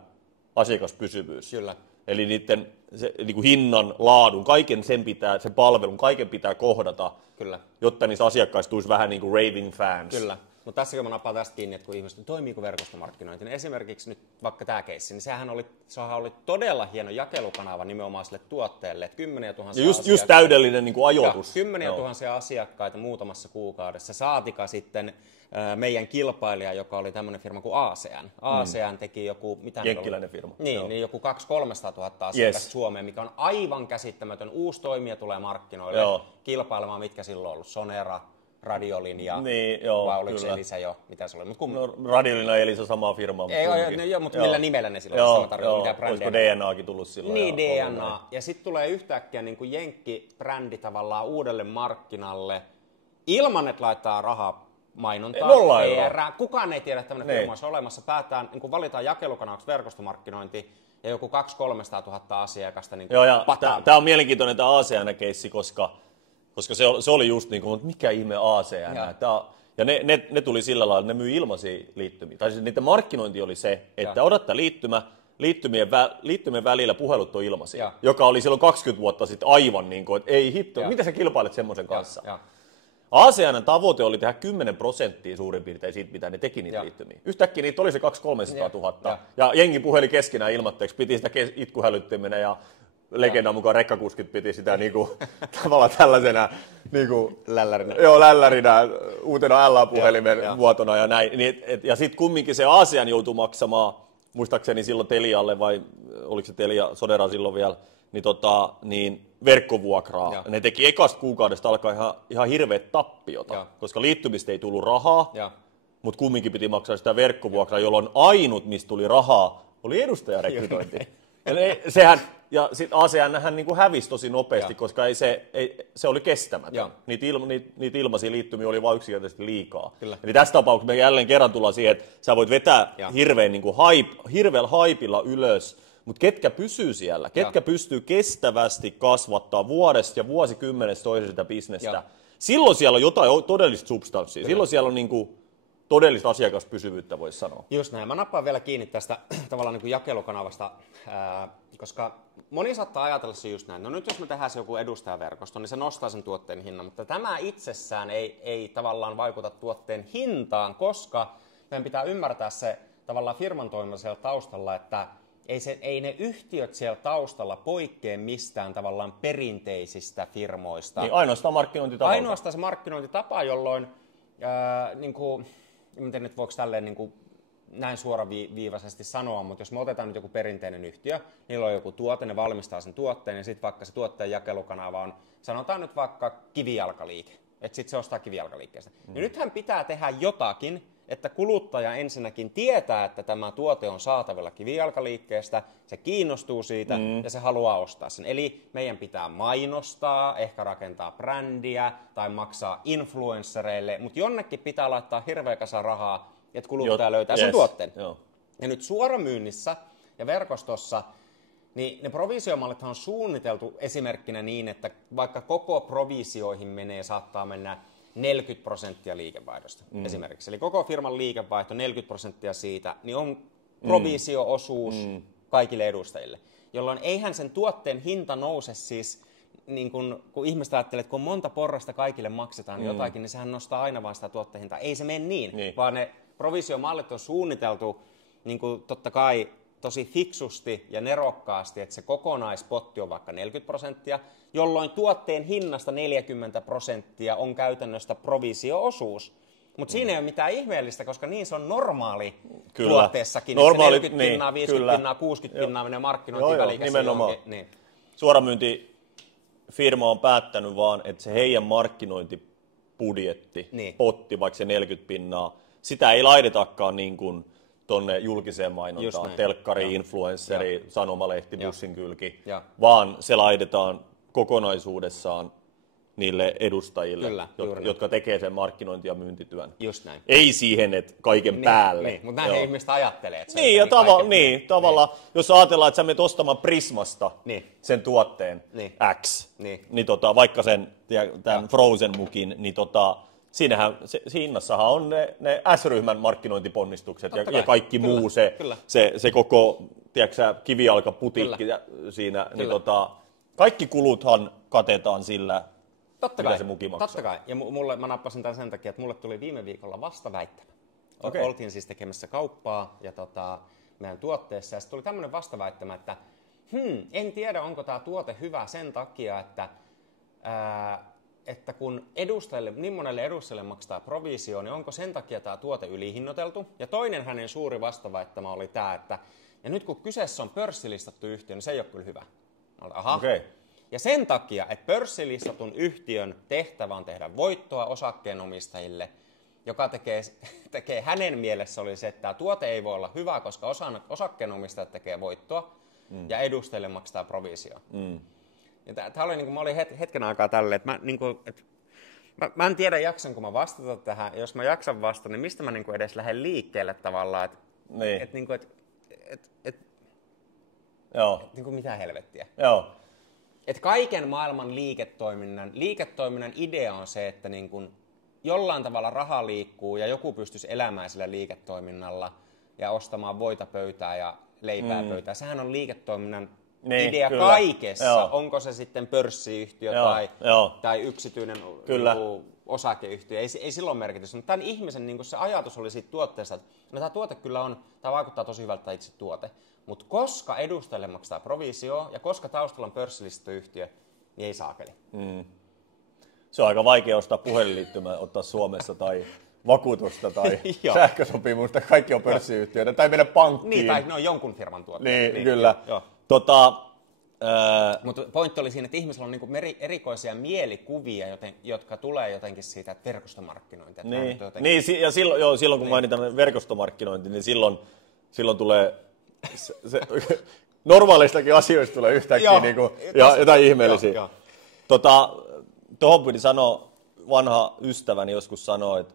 asiakaspysyvyys. Kyllä. Eli niiden niin kuin hinnan, laadun, kaiken sen palvelun, kaiken pitää kohdata, jotta niissä asiakkaissa tulisi vähän niin kuin raving fans. Kyllä. Mutta tässä kun mä napaan tästä kiinni, että kun ihmiset toimiiko verkostomarkkinointi, niin esimerkiksi nyt vaikka tämä keissi, niin sehän oli todella hieno jakelukanava nimenomaan sille tuotteelle, että 10 000 just täydellinen niin kuin ajoitus. 10 000 asiakkaita muutamassa kuukaudessa, saatika sitten meidän kilpailija, joka oli tämmöinen firma kuin ACN. ACN teki joku... Jenkkiläinen firma. Niin joku 200-300 000 asiakasta Suomeen, mikä on aivan käsittämätön. Uusi toimija tulee markkinoille kilpailemaan, mitkä silloin on ollut, Sonera, Radiolinja, vai oliko se Elisa jo, mitä se oli? Radiolinja ja Elisa samaa firmaa. Mutta millä nimellä ne silloin oli? Olisiko DNAkin tullut silloin? Niin, DNA. Ja sitten tulee yhtäkkiä niin kuin Jenkki-brändi tavallaan uudelle markkinalle, ilman että laittaa rahaa mainontaa. Kukaan ei tiedä, että tämmöinen firma olisi olemassa. Päätään, niin valitaan jakelukanavaksi verkostomarkkinointi ja joku 200-300 000 asiakasta. Niin tämä on mielenkiintoinen tämä ACN-keissi, koska se oli just niin kuin, että mikä ihme ACN. Ja ne tuli sillä lailla, että ne myy ilmaisia liittymiä. Tai siis niiden markkinointi oli se, että odotta liittymien välillä puhelut on ilmaisia, joka oli silloin 20 vuotta sitten aivan niin kuin, että ei hitto, mitä sä kilpailet semmoisen kanssa? ACN:n tavoite oli tehdä 10% suurin piirtein siitä, mitä ne teki niitä liittymiä. Yhtäkkiä niitä oli se 200-300 000. Ja jengi puheli keskenään ilmatteeksi, piti sitä itkuhälyttimenen ja legendan mukaan rekkakuskit piti sitä niinku, tavallaan tällaisena niinku, lällärinä, uutena LA-puhelimen muotona ja näin. Ja sitten kumminkin se ACN joutui maksamaan muistaakseni silloin Telialle, vai oliko se Telia Sodera silloin vielä, niin verkkovuokraa. Ja ne teki ekasta kuukaudesta alkaa ihan hirveät tappiota, koska liittymistä ei tullut rahaa, mutta kumminkin piti maksaa sitä verkkovuokraa, jolloin ainut, mistä tuli rahaa, oli edustajarekrytointi. Ja sitten ACN:hän niin kuin hävisi tosi nopeasti, koska se oli kestämätön. Niitä ilmaisia liittymiä oli vain yksinkertaisesti liikaa. Kyllä. Eli tässä tapauksessa me jälleen kerran tullaan siihen, että sä voit vetää hirveällä haipilla ylös, mutta ketkä pysyy siellä? Ketkä pystyy kestävästi kasvattaa vuodesta ja vuosikymmenestä toisesta sitä bisnestä? Silloin siellä on jotain todellista substanssia. Kyllä. Silloin siellä on niin kuin todellista asiakaspysyvyyttä, voisi sanoa. Just näin. Mä nappaan vielä kiinni tästä tavallaan niin kuin jakelukanavasta, koska moni saattaa ajatella se just näin. No nyt jos me tehdään se joku edustajaverkosto, niin se nostaa sen tuotteen hinnan, mutta tämä itsessään ei tavallaan vaikuta tuotteen hintaan, koska meidän pitää ymmärtää se tavallaan firman toiminta siellä taustalla, että ei ne yhtiöt siellä taustalla poikkea mistään tavallaan perinteisistä firmoista. Niin ainoastaan markkinointitapa. Ainoastaan se markkinointitapa, jolloin niin kuin, en tiedä nyt voiko tälleen niin kuin näin suoraviivaisesti sanoa, mutta jos me otetaan nyt joku perinteinen yhtiö, niillä on joku tuote, ne valmistaa sen tuotteen ja sitten vaikka se tuotteen jakelukanava on, sanotaan nyt vaikka kivijalkaliike, että sitten se ostaa kivijalkaliikkeestä. Niin nythän pitää tehdä jotakin, että kuluttaja ensinnäkin tietää, että tämä tuote on saatavilla kivijalkaliikkeestä, se kiinnostuu siitä ja se haluaa ostaa sen. Eli meidän pitää mainostaa, ehkä rakentaa brändiä tai maksaa influenssereille, mutta jonnekin pitää laittaa hirveä kasa rahaa, että kuluttaja löytää sen tuotteen. Ja nyt suoramyynnissä ja verkostossa, niin ne provisiomallithan on suunniteltu esimerkkinä niin, että vaikka koko provisioihin saattaa mennä 40% liikevaihdosta esimerkiksi. Eli koko firman liikevaihto, 40% siitä, niin on provisio-osuus kaikille edustajille. Jolloin eihän sen tuotteen hinta nouse siis, niin kun ihmiset ajattelee, että kun monta porrasta kaikille maksetaan jotakin, niin sehän nostaa aina vain sitä tuotteen hintaa. Ei se mene niin, vaan ne provisiomallit on suunniteltu niin kuin totta kai tosi fiksusti ja nerokkaasti, että se kokonaispotti on vaikka 40%, jolloin tuotteen hinnasta 40% on käytännössä provisio-osuus. Mutta siinä ei ole mitään ihmeellistä, koska niin se on normaali tuotteessakin. Normaali, 40 50 60 menee markkinointivälikäs. Nimenomaan. Niin. Suoramyyntifirma on päättänyt vaan, että se heidän markkinointibudjetti, potti, vaikka se 40%, sitä ei laitetakaan niin kuin tuonne julkiseen mainontaan, telkkari, influensseri, sanomalehti, bussin kylki, vaan se laitetaan kokonaisuudessaan niille edustajille, jotka tekee sen markkinointi- ja myyntityön. Just näin. Ei siihen, että kaiken päälle. Niin, mutta näin ihmiset ajattelee. Että se tavallaan, jos ajatellaan, että sä menet ostamaan Prismasta sen tuotteen X, niin vaikka tämän Frozen-mukin, niin siinähän, hinnassahan on ne S-ryhmän markkinointiponnistukset ja kaikki muu, se koko kivijalkaputiikki siinä, niin kaikki kuluthan katetaan sillä, mitä se muki maksaa. Totta kai, ja mä nappasin tämän sen takia, että mulle tuli viime viikolla vastaväittämä. Oltiin siis tekemässä kauppaa ja meidän tuotteessa, ja sitten tuli tämmöinen vastaväittämä, että en tiedä, onko tämä tuote hyvä sen takia, että kun niin monelle edustajalle maksaa provisio, niin onko sen takia tämä tuote ylihinnoiteltu? Ja toinen hänen suuri vastaväittämä oli tämä, että ja nyt kun kyseessä on pörssilistattu yhtiö, niin se ei ole kyllä hyvä. Ja sen takia, että pörssilistatun yhtiön tehtävä on tehdä voittoa osakkeenomistajille, joka tekee hänen mielessä oli se, että tämä tuote ei voi olla hyvä, koska osakkeenomistajat tekee voittoa ja edustajille maksaa provisio. Tämä oli, niin kuin, mä olin hetken aikaa tälleen, että mä en tiedä jaksanko mä vastata tähän, ja jos mä jaksan vastata, niin mistä mä niin kuin edes lähden liikkeelle tavallaan, että mitä helvettiä. Että kaiken maailman liiketoiminnan idea on se, että niin kuin jollain tavalla raha liikkuu ja joku pystyisi elämään sillä liiketoiminnalla ja ostamaan voita pöytää ja leipää pöytää. Sehän on liiketoiminnan idea kaikessa, onko se sitten pörssiyhtiö tai yksityinen osakeyhtiö, ei silloin merkitystä. Mutta tämän ihmisen niin se ajatus oli siitä tuotteesta, että tämä tuote kyllä tämä vaikuttaa tosi hyvältä itse tuote, mutta koska edustajille maksaa provisio ja koska taustalla on pörssilistattu yhtiö, niin ei saakeli. Se on aika vaikea ostaa puhelinliittymää, ottaa Suomessa tai vakuutusta tai sähkösopimusta, kaikki on pörssiyhtiöitä, tai mennä pankkiin. Niin, tai ne on jonkun firman tuotteet. Niin, kyllä. Mutta pointti oli siinä, että ihmisillä on niinku erikoisia mielikuvia, jotka tulee jotenkin siitä, että verkostomarkkinointi. Että ja silloin kun mainitaan verkostomarkkinointi, niin silloin tulee normaalistakin asioista tulee yhtäkkiä jotain ihmeellisiä. Tuohon piti sanoa, vanha ystäväni joskus sanoi, että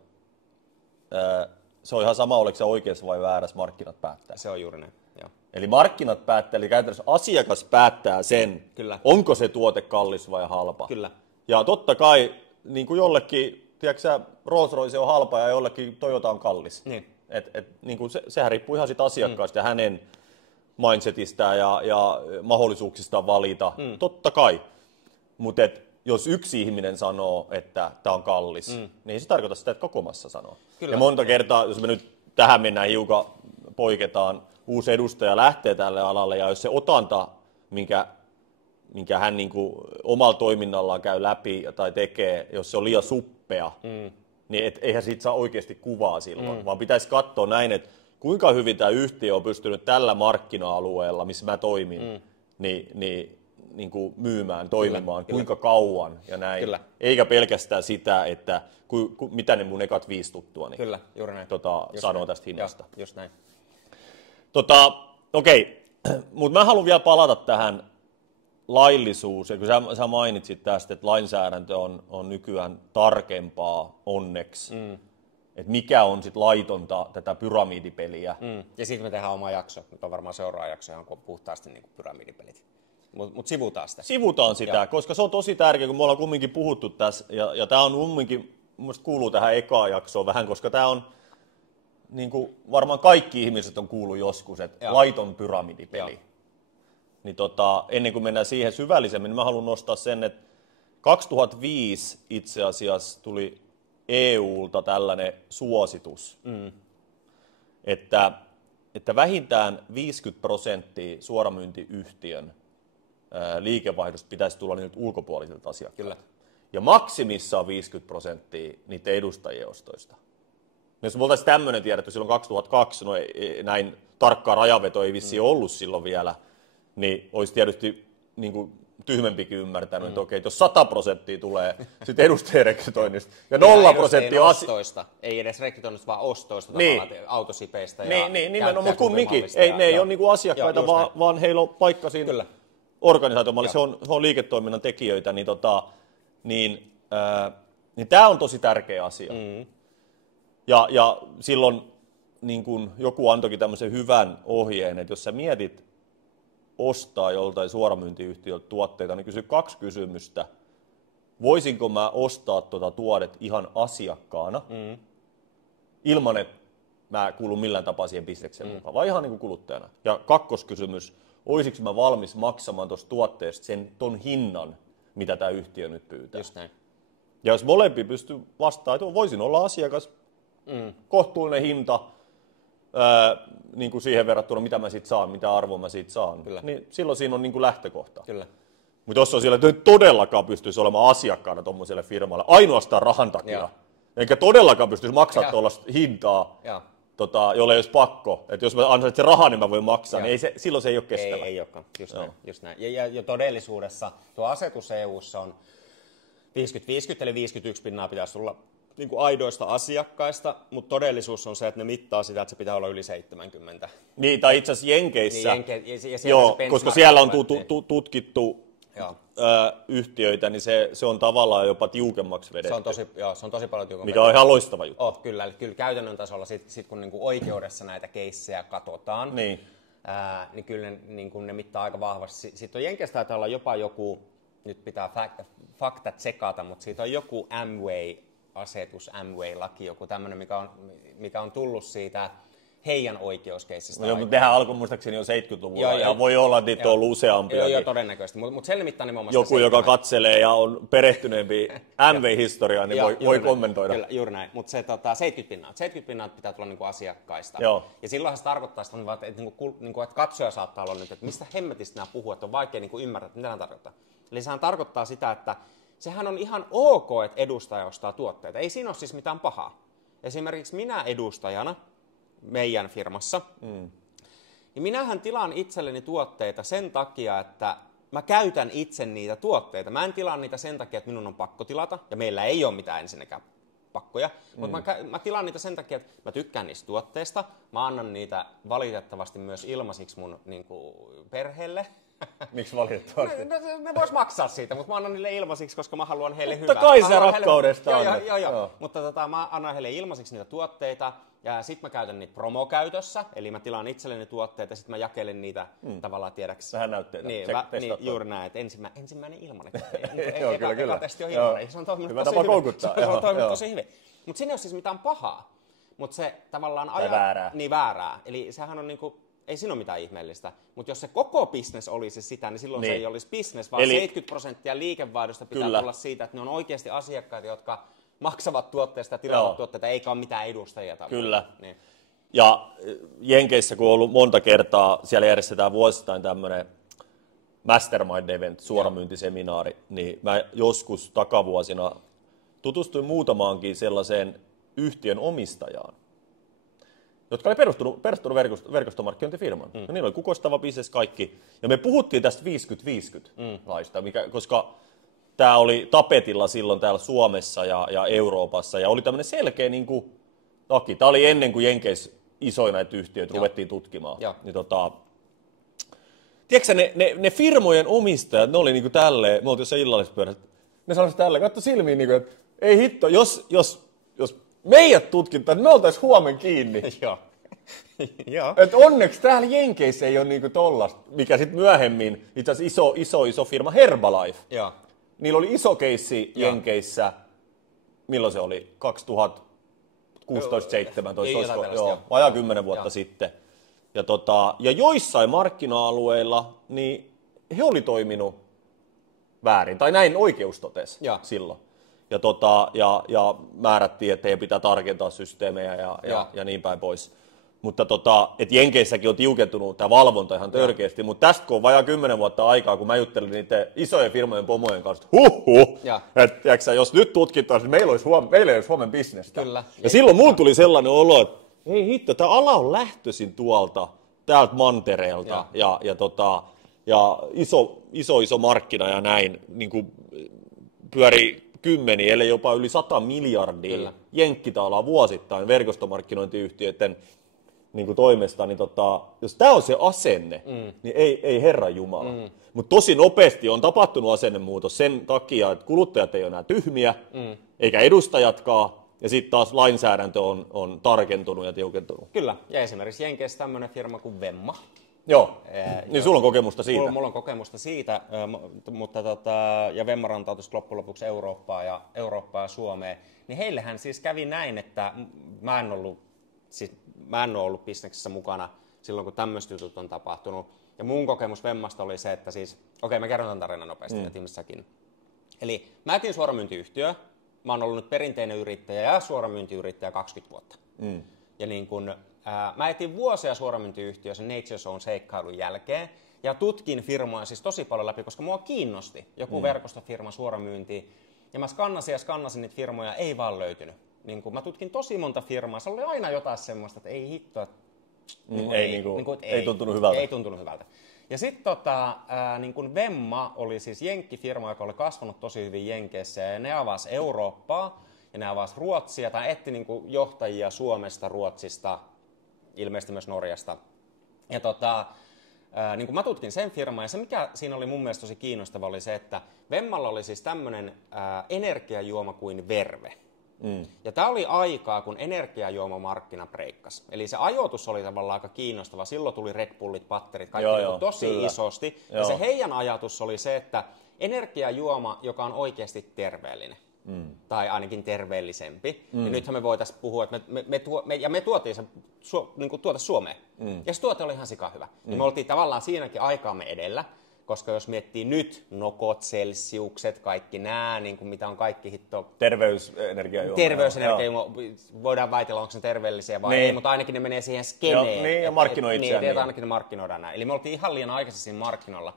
se on ihan sama, oliko se oikeassa vai väärässä, markkinat päättää. Se on juuri näin. Joo. Eli markkinat päättää, eli käytännössä asiakas päättää sen, onko se tuote kallis vai halpa. Kyllä. Ja totta kai niin kuin jollekin, tiedätkö Rolls-Royce on halpa ja jollekin Toyota on kallis. Niin. Niin kuin sehän riippuu ihan siitä asiakkaasta ja hänen mindsetistään ja mahdollisuuksistaan valita. Totta kai. Mutta jos yksi ihminen sanoo, että tämä on kallis, niin ei se tarkoita sitä, että koko massa sanoo. Kyllä. Ja monta kertaa, jos me nyt tähän mennään hiukan poiketaan, uusi edustaja lähtee tälle alalle, ja jos se otanta, minkä hän niin kuin omalla toiminnallaan käy läpi tai tekee, jos se on liian suppea, niin eihän siitä saa oikeasti kuvaa silloin, vaan pitäisi katsoa näin, että kuinka hyvin tämä yhtiö on pystynyt tällä markkina-alueella, missä mä toimin, niin kuin myymään, toimimaan, kuinka kauan ja näin. Kyllä. Eikä pelkästään sitä, että mitä ne mun ekat 5 tuttua niin juuri näin. Sanoo tästä hinnasta. Just näin. Okei, mutta mä haluan vielä palata tähän laillisuus, ja kun sä mainitsit tästä, että lainsäädäntö on nykyään tarkempaa onneksi, että mikä on sitten laitonta tätä pyramidipeliä. Ja siitä me tehdään oma jakso, mutta on varmaan seuraava jakso, johon on puhtaasti niin kuin pyramidipelit. Mutta sivutaan sitä. Sivutaan sitä, koska se on tosi tärkeää, kun me ollaan kumminkin puhuttu tässä, ja tämä on kumminkin, mielestäni kuuluu tähän ekaan jaksoon vähän, koska tämä on, niin kuin varmaan kaikki ihmiset on kuullut joskus, että laiton pyramidipeli. Niin ennen kuin mennään siihen syvällisemmin, niin mä haluan nostaa sen, että 2005 itse asiassa tuli EUlta tällainen suositus, että vähintään 50% suoramyyntiyhtiön liikevaihdosta pitäisi tulla niiltä ulkopuolisilta asiakkailta. Kyllä. Ja maksimissaan 50% niiden edustajien ostoista. Jos me oltaisiin tämmöinen tiedetty silloin 2002, no näin tarkkaa rajaveto ei vissiin ollut silloin vielä, niin olisi tietysti niin kuin tyhmempikin ymmärtänyt, että okei, jos 100% tulee sitten edustajien rekrytoinnista ja 0% ostoista, ei edes rekrytoinnista, vaan ostoista, autosipeistä ja nimenomaan kumminkin. Ne ei ole niinku asiakkaita, vaan heillä on paikka siinä organisaatiomallissa, se on liiketoiminnan tekijöitä, niin tämä on tosi tärkeä asia. Ja silloin niin kun joku antoikin tämmöisen hyvän ohjeen, että jos sä mietit ostaa joltain suoramyyntiyhtiöltä tuotteita, niin kysy 2 kysymystä. Voisinko mä ostaa tuota tuodet ihan asiakkaana, ilman että mä kuulun millään tapaa siihen bisnekseen mukaan, vai ihan niin kuin kuluttajana? Ja 2. kysymys, olisiko mä valmis maksamaan tuosta tuotteesta ton hinnan, mitä tämä yhtiö nyt pyytää? Just näin. Ja jos molempi pystyy vastaamaan, että voisin olla asiakas, kohtuullinen hinta, niin kuin siihen verrattuna, mitä mä siitä saan, mitä arvoa mä siitä saan, niin silloin siinä on niin kuin lähtökohta. Mutta jos on siellä, että todellakaan pystyisi olemaan asiakkaana tuommoiselle firmalle, ainoastaan rahan takia, eikä todellakaan pystyisi maksamaan tuollaista hintaa, jolle ei olisi pakko, että jos mä ansaitsen rahaa, niin mä voin maksaa, niin silloin se ei ole kestävä. Ei olekaan, just näin. Ja todellisuudessa tuo asetus EU:ssa on 50-50, eli 51% pitäisi tulla niin kuin aidoista asiakkaista, mutta todellisuus on se, että ne mittaa sitä, että se pitää olla yli 70. Niin, tai itse asiassa Jenkeissä, koska siellä on tutkittu yhtiöitä, niin se on tavallaan jopa tiukemmaksi vedetty. Se on tosi paljon tiukempi. Mikä on ihan loistava juttu. Kyllä käytännön tasolla, sit kun niinku oikeudessa näitä keissejä katsotaan, niin kyllä ne mittaa aika vahvasti. Sitten on Jenkeistä taitaa olla jopa joku, nyt pitää faktat tsekata, mutta siitä on joku Amway-asetus, Amway-laki, joku tämmöinen, mikä on tullut siitä heidän oikeuskeissistä. No, mutta nehän alkoi muistaakseni jo 70-luvulla, ja voi olla, että niitä on ollut useampia. Joo, todennäköisesti, mutta se nimittäin nimenomaan joku, joka katselee ja on perehtyneempi MV-historiaan, niin voi kommentoida. Kyllä, juuri näin, mutta se 70% pitää tulla niinku asiakkaista. Ja silloinhan se tarkoittaa sitä, että katsoja saattaa olla nyt, että mistä hemmetistä nämä puhuu, että on vaikea ymmärtää, mitä nämä tarkoittaa. Eli sehän tarkoittaa sitä, että sehän on ihan ok, että edustaja ostaa tuotteita. Ei siinä ole siis mitään pahaa. esimerkiksi minä edustajana meidän firmassa, niin minähän tilaan itselleni tuotteita sen takia, että mä käytän itse niitä tuotteita. Mä en tilaa niitä sen takia, että minun on pakko tilata, ja meillä ei ole mitään ensinnäkään pakkoja, mutta mä tilaan niitä sen takia, että mä tykkään niistä tuotteista. Mä annan niitä valitettavasti myös ilmaisiksi mun niin kuin, perheelle. Miksi valitettavasti? Ne vois maksaa siitä, mutta mä annan niille ilmaisiksi, koska mä haluan heille hyvää. Mutta kai sä rakkaudesta annat. Joo. Mutta mä annan heille ilmaisiksi niitä tuotteita, ja sit mä käytän niitä promokäytössä, eli mä tilaan itselleni tuotteita, ja sit mä jakelen niitä tavallaan tiedäksi. Vähän näytteitä. Niin, juuri näin, että ensimmäinen ilmainen. Joo, kyllä. Testi on ilmainen. Se on toiminut hyvä tosi tapa hyvin. koukuttaa. Se on toiminut tosi hyvin. Mutta siinä ei ole siis mitään pahaa. Mutta se tavallaan väärää. Niin väärää. Eli sehän on niinku, ei siinä ole mitään ihmeellistä. Mutta jos se koko business olisi sitä, niin silloin se ei olisi business, vaan 70% liikevaihdosta pitää tulla siitä, että ne on oikeasti asiakkaita, jotka maksavat tuotteesta ja tilaavat tuotteita, eikä ole mitään edustajia. Kyllä. Niin. Ja Jenkeissä, kun on ollut monta kertaa, siellä järjestetään vuosittain tämmöinen Mastermind Event, suoramyyntiseminaari, niin mä joskus takavuosina tutustuin muutamaankin sellaiseen yhtiön omistajaan, jotka oli perustunut verkostomarkkinointifirman. Ja niillä oli kukoistava bisnes kaikki. Ja me puhuttiin tästä 50-50-laista, koska tämä oli tapetilla silloin täällä Suomessa ja Euroopassa. Ja oli tämmöinen selkeä niin kuin, laki. Tämä oli ennen kuin Jenkeissä isoja näitä yhtiöitä ruvettiin tutkimaan. Niin, tiedätkö ne firmojen omistajat, ne oli niin kuin tälleen, me oltiin jossain illallispöydässä, ne sanoisivat tälleen, katso silmiin, niin kuin, että ei hitto, jos meidät tutkitaan, niin me oltaisiin huomen kiinni. Joo. Et onneksi täällä Jenkeissä ei ole niinku tollasta, mikä sitten myöhemmin, itse asiassa iso firma Herbalife. Joo. Niillä oli iso keissi Jenkeissä, milloin se oli? 2016-17, vajaa 10 vuotta sitten. Ja joissain markkina-alueilla niin he oli toiminut väärin, tai näin oikeus totesi silloin. Ja määrättiin, että heidän pitää tarkentaa systeemejä ja niin päin pois. Mutta et Jenkeissäkin on tiukentunut tämä valvonta ihan törkeästi, mutta tästä kun on vajaa 10 vuotta aikaa, kun mä juttelin niiden isojen firmojen pomojen kanssa, että jos nyt tutkittaisiin, niin meillä ei olisi Suomen bisnestä. Kyllä. Ja silloin mulla tuli sellainen olo, että ei hitto, tämä ala on lähtöisin täältä mantereelta ja iso markkina ja näin, niin kuin pyörii kymmeniä, ellei jopa yli 100 miljardia jenkkitaalaa vuosittain verkostomarkkinointiyhtiöiden niin kuin toimesta, niin jos tämä on se asenne, niin ei Herran Jumala. Mutta tosi nopeasti on tapahtunut asennemuutos sen takia, että kuluttajat ei ole enää tyhmiä, eikä edustajatkaan, ja sitten taas lainsäädäntö on tarkentunut ja tiukentunut. Kyllä, ja esimerkiksi Jenkeissä tämmöinen firma kuin Vemma. Joo, niin sulla on kokemusta siitä. Mulla on kokemusta siitä, mutta ja Vemma rantautuu loppujen lopuksi Eurooppaa ja Suomeen. Niin heillehän siis kävi näin, että mä en ole ollut bisneksessä mukana silloin, kun tämmöiset jutut on tapahtunut. Ja mun kokemus Vemmasta oli se, että siis, mä kerron tämän tarinan nopeasti, että ihmissäkin. Eli mä etin suoramyyntiyhtiö, mä oon ollut nyt perinteinen yrittäjä ja suoramyyntiyrittäjä 20 vuotta. Ja niin kun, mä etin vuosia suoramyyntiyhtiössä Nature Zone seikkailun jälkeen ja tutkin firmoja siis tosi paljon läpi, koska mua kiinnosti joku verkostofirma suoramyynti. Ja mä skannasin niitä firmoja, ei vaan löytynyt. Niin kun mä tutkin tosi monta firmaa, se oli aina jotain semmoista, että ei hittoa. Ei tuntunut hyvältä. Ei tuntunut hyvältä. Ja sitten niin kun Vemma oli siis jenkkifirma, joka oli kasvanut tosi hyvin Jenkeissä, ja ne avasi Eurooppaa, ja ne avasi Ruotsia, tai etti niin kun johtajia Suomesta, Ruotsista, ilmeisesti myös Norjasta. Ja niin kun mä tutkin sen firman, ja se mikä siinä oli mun mielestä tosi kiinnostava oli se, että Vemmalla oli siis tämmöinen energiajuoma kuin Verve. Ja tämä oli aikaa, kun energiajuomamarkkina breikkasi. Eli se ajoitus oli tavallaan aika kiinnostava. Silloin tuli Red Bullit, patterit, kaikki tosi isosti. Ja se heidän ajatus oli se, että energiajuoma, joka on oikeasti terveellinen, tai ainakin terveellisempi. Ja nythän me voitaisiin puhua, että me tuotiin se tuote Suomeen. Ja se tuote oli ihan sika hyvä. Ja me oltiin tavallaan siinäkin aikaamme edellä. Koska jos miettii nyt nokot, celsiukset, kaikki nämä, niin kuin mitä on kaikki hitto... Terveysenergiajuoma. Voidaan väitellä, onko ne terveellisiä vai ei, mutta ainakin ne menee siihen skeneen. Niin, ja markkinoi itseään. Niin, ainakin ne markkinoidaan näin. Eli me oltiin ihan liian aikaisesti siinä markkinoilla,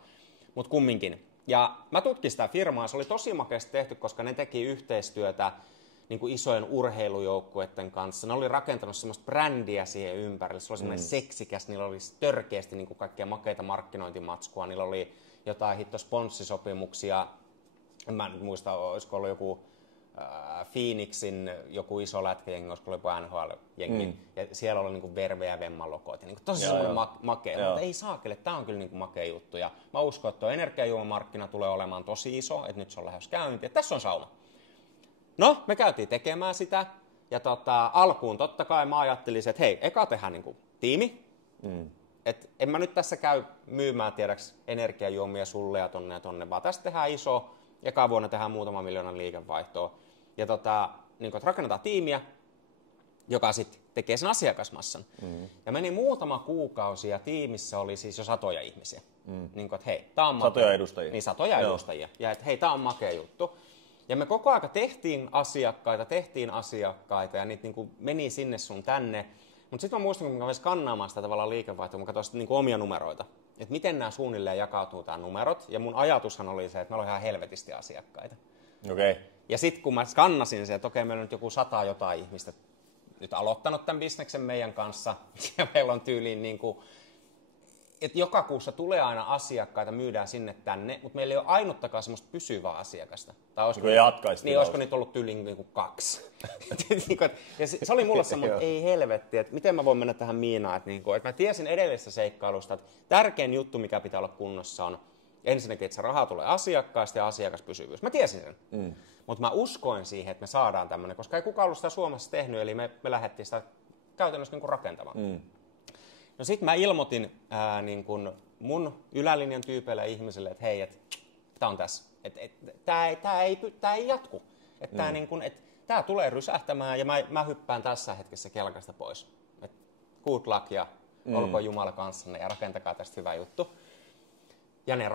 mutta kumminkin. Ja mä tutkin sitä firmaa, se oli tosi makeasti tehty, koska ne teki yhteistyötä niin kuin isojen urheilujoukkueiden kanssa. Ne oli rakentanut semmoista brändiä siihen ympärille. Se oli semmoinen seksikäs, niillä oli törkeästi niin kuin kaikkia makeita markkinointimatskua. Niillä oli jotain sponssisopimuksia. Mä en muista, olisiko ollut joku Phoenixin joku iso lätkäjengi, olisiko ollut joku NHL-jengi. Ja siellä oli niin Verve ja Vemman logot. Ja niin kuin tosi semmoinen makea. Mutta ei saakelle, tää on kyllä niin kuin makea juttu. Ja mä uskon, että tuo energiajuomamarkkina tulee olemaan tosi iso, että nyt se on lähes käynti. Ja tässä on sauma. No, me käytiin tekemään sitä, ja alkuun totta kai mä ajattelin, että hei, eka tehdään niin kuin tiimi. Et en mä nyt tässä käy myymään, tiedäks, energiajuomia sulle ja tonne, vaan tästä tehdään iso, eka vuonna tehdään muutama miljoonan liikevaihtoa. Ja niin kuin, että rakennetaan tiimiä, joka sitten tekee sen asiakasmassan. Ja meni muutama kuukausi, ja tiimissä oli siis jo satoja ihmisiä. Niin kuin, että hei, tää on makea. Satoja edustajia. Niin, satoja edustajia. Ja että hei, tää on makea juttu. Ja me koko aika tehtiin asiakkaita ja niitä niin kuin meni sinne sun tänne. Mutta sitten mä muistan, kun mä kävin skannaamaan sitä tavallaan liikevaihtoa, mä katsoin niin kuin omia numeroita. Että miten nämä suunnilleen jakautuu tää numerot. Ja mun ajatushan oli se, että meillä on ihan helvetisti asiakkaita. Okay. Ja sitten kun mä skannasin se, että okei, meillä on nyt joku 100 jotain ihmistä nyt aloittanut tämän bisneksen meidän kanssa. Ja meillä on tyyliin niin kuin, että joka kuussa tulee aina asiakkaita, myydään sinne tänne, mutta meillä ei ole ainuttakaan semmoista pysyvää asiakasta. Tai olisiko, olisiko niitä ollut tyyliin niin kuin 2. Ja se oli mulle semmoinen, että ei helvetti, että miten mä voin mennä tähän miinaan. Että mä tiesin edellisestä seikkailusta, että tärkein juttu, mikä pitää olla kunnossa, on ensinnäkin, että se raha tulee asiakkaasta ja asiakaspysyvyys. Mä tiesin sen. Mutta mä uskoin siihen, että me saadaan tämmöinen, koska ei kukaan ollut sitä Suomessa tehnyt, eli me lähdettiin sitä käytännössä niin kuin rakentamaan. No sit mä ilmoitin niin kun mun ylälinjan tyypeille ihmisille, että hei, tää on tässä. Tää ei jatku. Tää tulee rysähtämään ja mä hyppään tässä hetkessä kelkasta pois. Et good luck ja olkoon Jumala kanssanne ja rakentakaa tästä hyvä juttu. Ja ne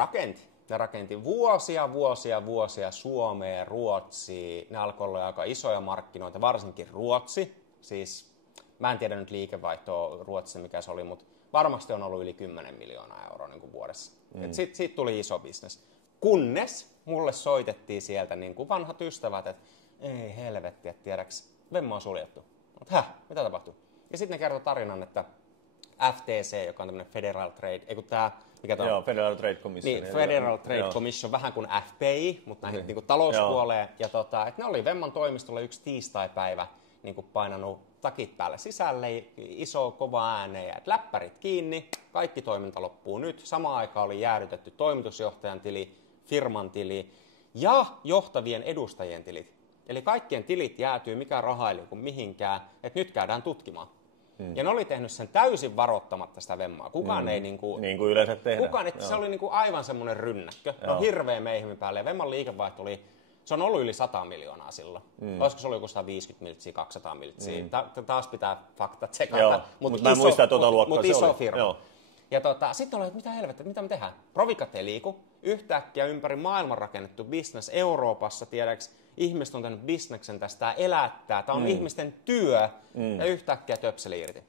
rakenti vuosia Suomeen, Ruotsiin. Ne alkoi olla aika isoja markkinoita, varsinkin Ruotsi. Siis mä en tiedä nyt liikevaihtoa Ruotsissa, mikä se oli, mutta varmasti on ollut yli 10 miljoonaa euroa niin kuin vuodessa. Siitä tuli iso bisnes. Kunnes mulle soitettiin sieltä niin kuin vanhat ystävät, että ei helvetti, että tiedäks, Vemma on suljettu. Mutta mitä tapahtui? Ja sitten ne kertoi tarinan, että FTC, joka on tämmöinen Federal Trade, Joo, Federal Trade Commission. Niin, Federal Trade Commission, vähän kuin FPI, mutta näihin niin kuin talouspuoleen. Ja että ne oli Vemman toimistolla yksi tiistaipäivä niin kuin painanut takit päälle sisälle, iso kova ääneen, että läppärit kiinni, kaikki toiminta loppuu nyt. Samaan aikaan oli jäädytetty toimitusjohtajan tili, firman tili ja johtavien edustajien tilit. Eli kaikkien tilit jäätyy, mikä raha ei kuin mihinkään, että nyt käydään tutkimaan. Ja ne oli tehnyt sen täysin varoittamatta sitä Vemmaa. Kukaan ei niin kuin yleensä tehdään. Se oli niin kuin aivan semmoinen rynnäkkö. No hirveä meihmin päälle. Ja Vemman liikevaihto oli, se on ollut yli 100 miljoonaa silloin. Olisiko se ollut joku 150 miltsiä, 200 miltsiä. Taas pitää fakta tsekata. Mutta mä en muista tuota luokkaa. Mutta iso firma. Joo. Ja sitten oli, että mitä helvettiä, mitä me tehdään? Provikat ei liiku. Yhtäkkiä ympäri maailman rakennettu business Euroopassa, tiedäks, ihmiset on tehnyt bisneksen tästä, tämä elättää, tämä on ihmisten työ, ja yhtäkkiä töpseli irti.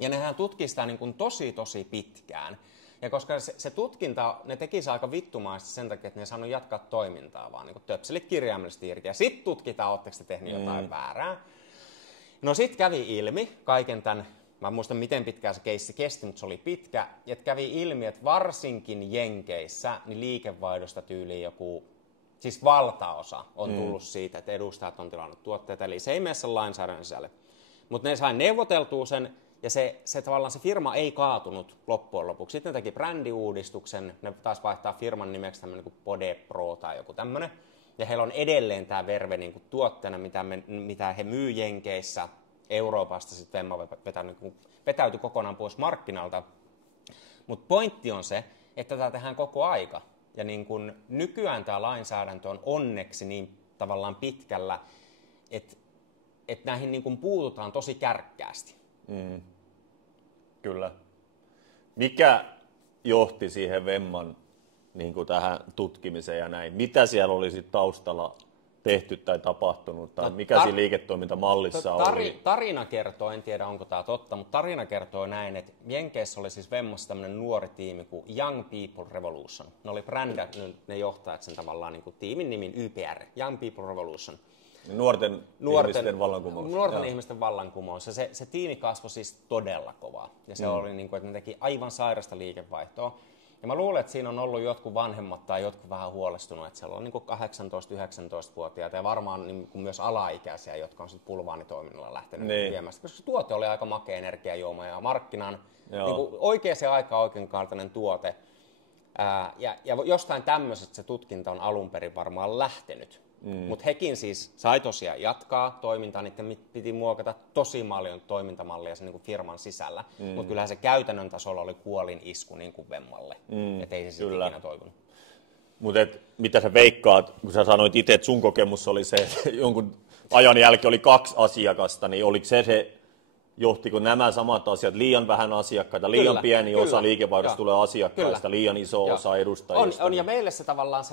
Ja nehän tutkii sitä niin kuin tosi pitkään. Ja koska se tutkinta, ne teki se aika vittumaisesti sen takia, että ne ei saanut jatkaa toimintaa, vaan niin kuin töpselit kirjaimellisesti irti. Ja sitten tutkitaan, ootteko te tehnyt jotain väärää. No sitten kävi ilmi kaiken tämän, mä en muista miten pitkään se keissi kesti, mutta se oli pitkä. Ja kävi ilmi, että varsinkin Jenkeissä niin liikevaihdosta tyyliin joku, siis valtaosa on tullut siitä, että edustajat on tilannut tuotteita, eli se ei mene sen lainsäädännön sisälle. Mutta ne sai neuvoteltua sen, ja se tavallaan se firma ei kaatunut loppujen lopuksi. Sitten ne teki brändiuudistuksen, ne taas vaihtaa firman nimeksi tämmöinen kuin Pode Pro tai joku tämmöinen. Ja heillä on edelleen tämä Verve niin kuin tuotteena, mitä he myy Jenkeissä. Euroopasta sitten Vemma vetäytyi kokonaan pois markkinalta. Mutta pointti on se, että tätä tehdään koko aika. Ja niin kun nykyään tämä lainsäädäntö on onneksi niin tavallaan pitkällä, että näihin niin kun puututaan tosi kärkkäästi. Kyllä. Mikä johti siihen Vemman niin kuin tähän tutkimiseen ja näin? Mitä siellä oli taustalla tehty tai tapahtunut? Tai mikä siinä liiketoimintamallissa oli? Tarina kertoo, en tiedä onko tämä totta, mutta tarina kertoo näin, että Jenkeissä oli siis Vemmassa tämmöinen nuori tiimi kuin Young People Revolution. Ne oli brändät, ne johtajat sen tavallaan niin kuin tiimin nimin YPR, Young People Revolution. Nuorten ihmisten vallankumous. Nuorten ihmisten vallankumous. Ja se tiimi kasvoi siis todella kovaa. Ja se oli niin kuin, että ne teki aivan sairasta liikevaihtoa. Ja mä luulen, että siinä on ollut jotkut vanhemmat tai jotkut vähän huolestunut, että siellä on niin 18-19-vuotiaita ja varmaan niin kuin myös alaikäisiä, jotka on sitten bulvaanitoiminnalla lähtenyt viemästä. Koska se tuote oli aika makea energiajuoma ja markkinan niin kuin oikeaan aikaan oikeankaltainen tuote. Ja jostain tämmöisestä se tutkinta on alun perin varmaan lähtenyt. Mutta hekin siis sai tosiaan jatkaa toimintaa, niiden piti muokata tosi paljon toimintamallia sen niin kuin firman sisällä. Mutta kyllähän se käytännön tasolla oli kuolin isku niin kuin Vemmalle, että ei se sitten ikinä toivonut. Mutta mitä sä veikkaat, kun sä sanoit itse, että sun kokemus oli se, että jonkun ajan jälkeen oli 2 asiakasta, niin oliko se johtiko nämä samat asiat, liian vähän asiakkaita, liian pieni osa liikevaihdosta tulee asiakkaista, liian iso osa edustajista? On, ja meille se tavallaan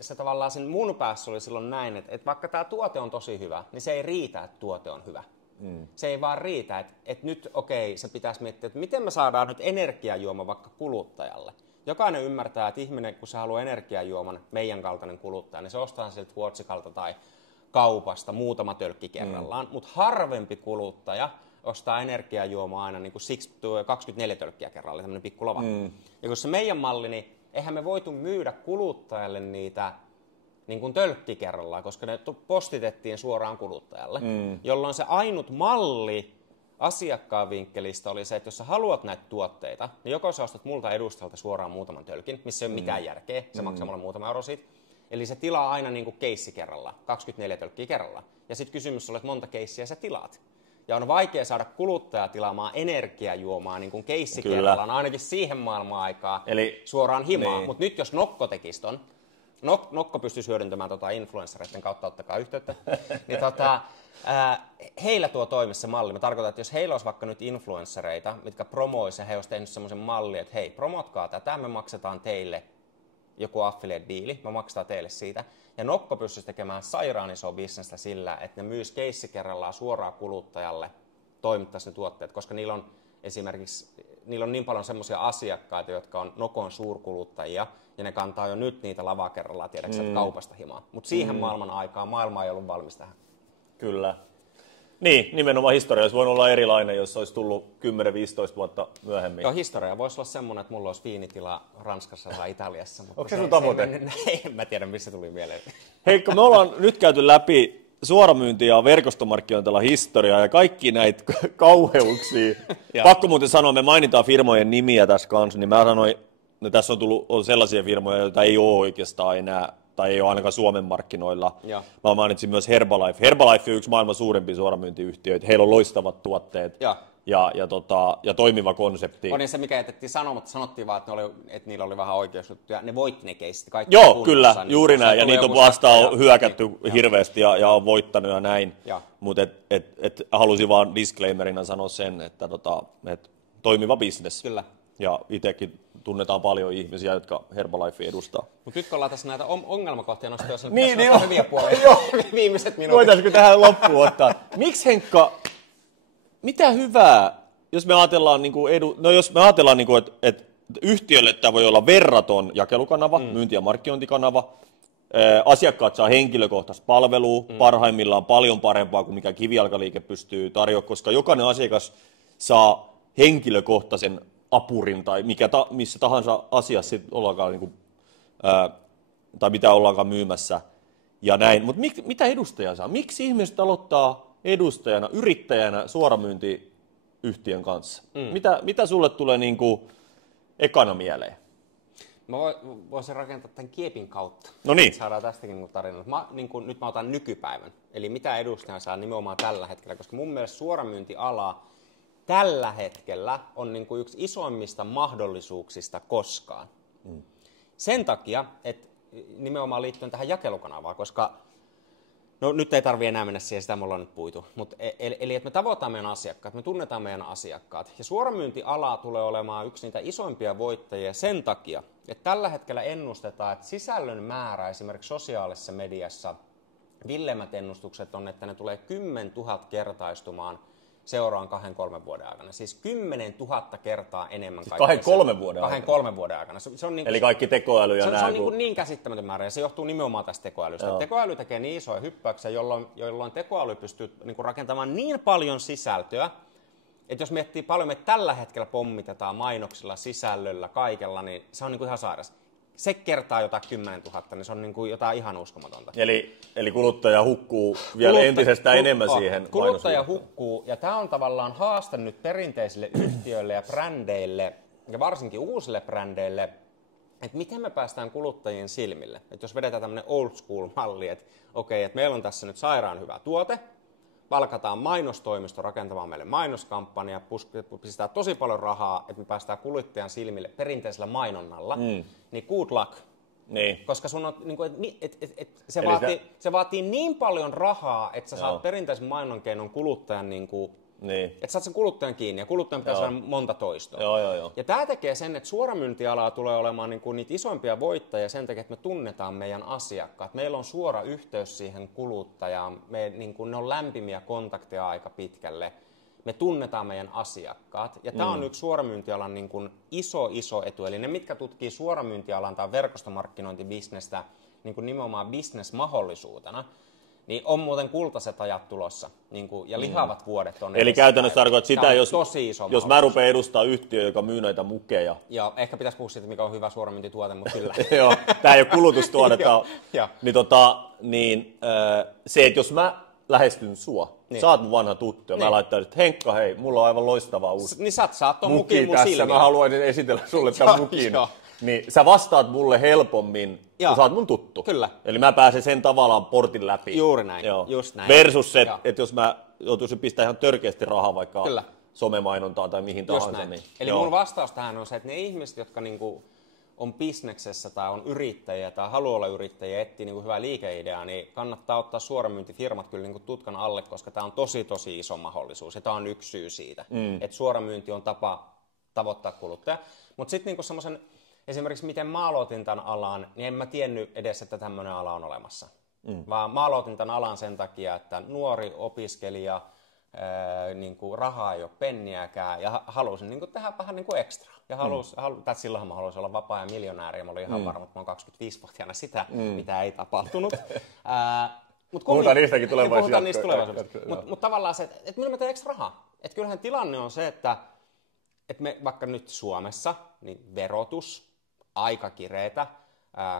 se tavallaan sen mun päässä oli silloin näin, että vaikka tämä tuote on tosi hyvä, niin se ei riitä, että tuote on hyvä. Se ei vaan riitä, että nyt se pitäisi miettiä, että miten me saadaan nyt energiajuoma vaikka kuluttajalle. Jokainen ymmärtää, että ihminen, kun se haluaa energiajuoman, meidän kaltainen kuluttaja, niin se ostaa sieltä Huotsikalta tai kaupasta muutama tölkki kerrallaan, mutta harvempi kuluttaja ostaa energiajuomaa aina niin kuin 24 tölkkiä kerrallaan, tämmöinen pikku lava. Ja kun se meidän malli, niin eihän me voitu myydä kuluttajalle niitä niin kuin tölkki kerrallaan, koska ne postitettiin suoraan kuluttajalle, jolloin se ainut malli asiakkaan vinkkelistä oli se, että jos sä haluat näitä tuotteita, niin joko sä ostat multa edustajalta suoraan muutaman tölkin, missä ei ole mitään järkeä, se maksaa mulle muutama euro siitä. Eli se tilaa aina niin kuin keissi kerrallaan, 24 tölkkiä kerrallaan. Ja sitten kysymys on, että monta keissiä sä tilaat. Ja on vaikea saada kuluttajaa tilaamaan energiajuomaa niin kuin keissi kerrallaan, ainakin siihen maailman aikaa suoraan himaan. Mutta nyt jos Nokko tekisi ton, Nokko pystyisi hyödyntämään influenssereiden kautta, ottakaa yhteyttä, niin heillä tuo toimessa se malli. Mä tarkoitan, että jos heillä olisi vaikka nyt influenssereita, mitkä promoisi, ja he olisi tehnyt semmoisen mallin, että hei, promotkaa tätä, me maksetaan teille joku affiliate-diili, me maksetaan teille siitä. Ja Nokko pystyisi tekemään sairaan isoa bisnestä sillä, että ne myisi keissi kerrallaan suoraan kuluttajalle, toimittaisi ne tuotteet, koska niillä on esimerkiksi niin paljon semmoisia asiakkaita, jotka on Nokon suurkuluttajia, ja ne kantaa jo nyt niitä lavaa kerrallaan, tiedätkö, kaupasta himaa. Mutta siihen maailman aikaan maailma ei ollut valmis tähän. Kyllä. Niin, nimenomaan historia olisi voinut olla erilainen, jos olisi tullut 10-15 vuotta myöhemmin. Joo, historia voisi olla semmoinen, että mulla olisi viinitila Ranskassa tai Italiassa. Mutta onko se sun tavoite? En mä tiedä, missä tuli mieleen. Heikko, me ollaan nyt käyty läpi suoramyynti- ja verkostomarkkinointilla historiaa ja kaikki näitä kauheuksia. Pakko muuten sanoa, me mainitaan firmojen nimiä tässä kanssa, niin mä sanoin, että tässä on sellaisia firmoja, joita ei ole oikeastaan enää, tai ei ole ainakaan Suomen markkinoilla. Ja. Mä mainitsin myös Herbalife. Herbalife on yksi maailman suurimpia suoramyyntiyhtiöitä. Heillä on loistavat tuotteet ja toimiva konsepti. On se, mikä jätettiin sanomatta. Sanottiin vaan, että niillä oli vähän oikeusjuttuja. Ne voitti ne keissit. Joo, kyllä, niin juuri näin. Ja niitä on vastaan hyökätty hirveästi ja on voittanut ja näin. Mutta halusin vaan disclaimerina sanoa sen, että toimiva bisnes. Kyllä. Ja itsekin tunnetaan paljon ihmisiä, jotka Herbalife edustaa. Mutta nyt kun ollaan tässä näitä ongelmakohtia nostaa, jos on hyviä puolia viimeiset minuutit. Voitaisiinko tähän loppuun ottaa? Miksi Henkka, mitä hyvää, jos me ajatellaan, että yhtiölle tämä voi olla verraton jakelukanava, myynti- ja markkinointikanava, asiakkaat saa henkilökohtaista palvelua, parhaimmillaan paljon parempaa kuin mikä kivijalkaliike pystyy tarjoamaan, koska jokainen asiakas saa henkilökohtaisen apurin tai missä tahansa asiassa sit ollaankaan, tai mitä ollaankaan myymässä ja näin. Mutta mitä edustaja saa? Miksi ihmiset aloittaa edustajana, yrittäjänä suoramyyntiyhtiön kanssa? Mitä sulle tulee ekana mieleen? Mä voisin rakentaa tämän kiepin kautta. No niin. Saadaan tästäkin tarinaa. Nyt mä otan nykypäivän. Eli mitä edustaja saa nimenomaan tällä hetkellä, koska mun mielestä suoramyyntiala tällä hetkellä on yksi isoimmista mahdollisuuksista koskaan. Sen takia, että nimenomaan liittyen tähän jakelukanavaan, koska nyt ei tarvitse enää mennä siihen, sitä me ollaan nyt puitu. Eli että me tavoitamme meidän asiakkaat, me tunnetaan meidän asiakkaat. Ja suoramyyntiala tulee olemaan yksi niitä isoimpia voittajia sen takia, että tällä hetkellä ennustetaan, että sisällön määrä esimerkiksi sosiaalisessa mediassa, villeimmät ennustukset on, että ne tulee 10 000 kertaistumaan seuraan 2-3 vuoden aikana. Siis 10 000 kertaa enemmän. 2-3 vuoden aikana? 2-3 vuoden aikana. Se on niin kuin, eli kaikki tekoäly ja se on niin käsittämätön määrä, ja se johtuu nimenomaan tästä tekoälystä. Tekoäly tekee niin isoja hyppäyksiä, jolloin tekoäly pystyy niin kuin rakentamaan niin paljon sisältöä, että jos miettii paljon, me tällä hetkellä pommitetaan mainoksilla, sisällöllä, kaikella, niin se on niin kuin ihan sairas. Se kertaa jotain 10 000, niin se on niin kuin jotain ihan uskomatonta. Eli kuluttaja hukkuu vielä entisestään enemmän siihen kuluttaja hukkuu, ja tämä on tavallaan haaste nyt perinteisille yhtiöille ja brändeille, ja varsinkin uusille brändeille, että miten me päästään kuluttajien silmille. Että jos vedetään tämmöinen old school malli, että okei, että meillä on tässä nyt sairaan hyvä tuote, palkataan mainostoimisto rakentamaan meille mainoskampanjaa, pistetään tosi paljon rahaa, että me päästään kuluttajan silmille perinteisellä mainonnalla, niin good luck. Niin. Koska sun on, niin kuin, se vaatii niin paljon rahaa, että sä saat perinteisen mainonnan keinon kuluttajan, niin kuin, että saat sen kuluttajan kiinni, ja kuluttajan pitää saada monta toistoa. Joo. Ja tämä tekee sen, että suoramyyntialaa tulee olemaan niin kuin niitä isoimpia voittajia sen takia, että me tunnetaan meidän asiakkaat. Meillä on suora yhteys siihen kuluttajaan, niin kuin ne on lämpimiä kontakteja aika pitkälle. Me tunnetaan meidän asiakkaat, ja tämä on yksi suoramyyntialan niin kuin iso etu. Eli ne, mitkä tutkii suoramyyntialan tai verkostomarkkinointibisnestä niin kuin nimenomaan bisnesmahdollisuutena, niin on muuten kultaiset ajat tulossa, niin kuin, ja lihavat vuodet on. Eli käytännössä tarkoittaa sitä, jos mä rupean edustamaan yhtiöä, joka myy näitä mukeja. Joo, ehkä pitäisi puhua siitä, mikä on hyvä suoramyyntituote, mutta kyllä. Joo, tämä ei ole kulutustuotetta. Se, että jos mä lähestyn sua, sä oot mun vanha tuttu, ja mä laittaisin, että Henkka, hei, mulla on aivan loistava uusi niin sä saat ton mukin mun silmiin. Mä haluaisin esitellä sulle tämän mukin. Niin sä vastaat mulle helpommin, kun sä oot mun tuttu. Kyllä. Eli mä pääsen sen tavallaan portin läpi. Juuri näin, just näin. Versus se, että jos mä joutuisin pistää ihan törkeästi rahaa vaikka somemainontaan tai mihin tahansa. Niin, eli mun vastaus tähän on se, että ne ihmiset, jotka niinku on bisneksessä tai on yrittäjiä tai haluaa olla yrittäjiä ja etsii niinku hyvää liikeideaa, niin kannattaa ottaa suoramyyntifirmat kyllä niinku tutkan alle, koska tämä on tosi iso mahdollisuus. Ja tämä on yksi syy siitä, että suoramyynti on tapa tavoittaa kuluttaja. Mutta sitten niinku semmoisen, esimerkiksi miten mä aloitin tämän alan, niin en mä tiennyt edes, että tämmöinen ala on olemassa. Vaan mä aloitin tämän alan sen takia, että nuori opiskelija, niin kuin rahaa ei ole penniäkään, ja halusin niin kuin tehdä vähän niin kuin ekstra. Ja silloinhan mä halusin olla vapaa ja miljonääri, ja mä olin ihan varma, että mä oon 25-vuotiaana sitä, mitä ei tapahtunut. Puhutaan niistäkin tulevaisuudessa. Mutta tavallaan se, että millä mä teen ekstra rahaa. Että kyllähän tilanne on se, että me vaikka nyt Suomessa, niin verotus, aika kireetä,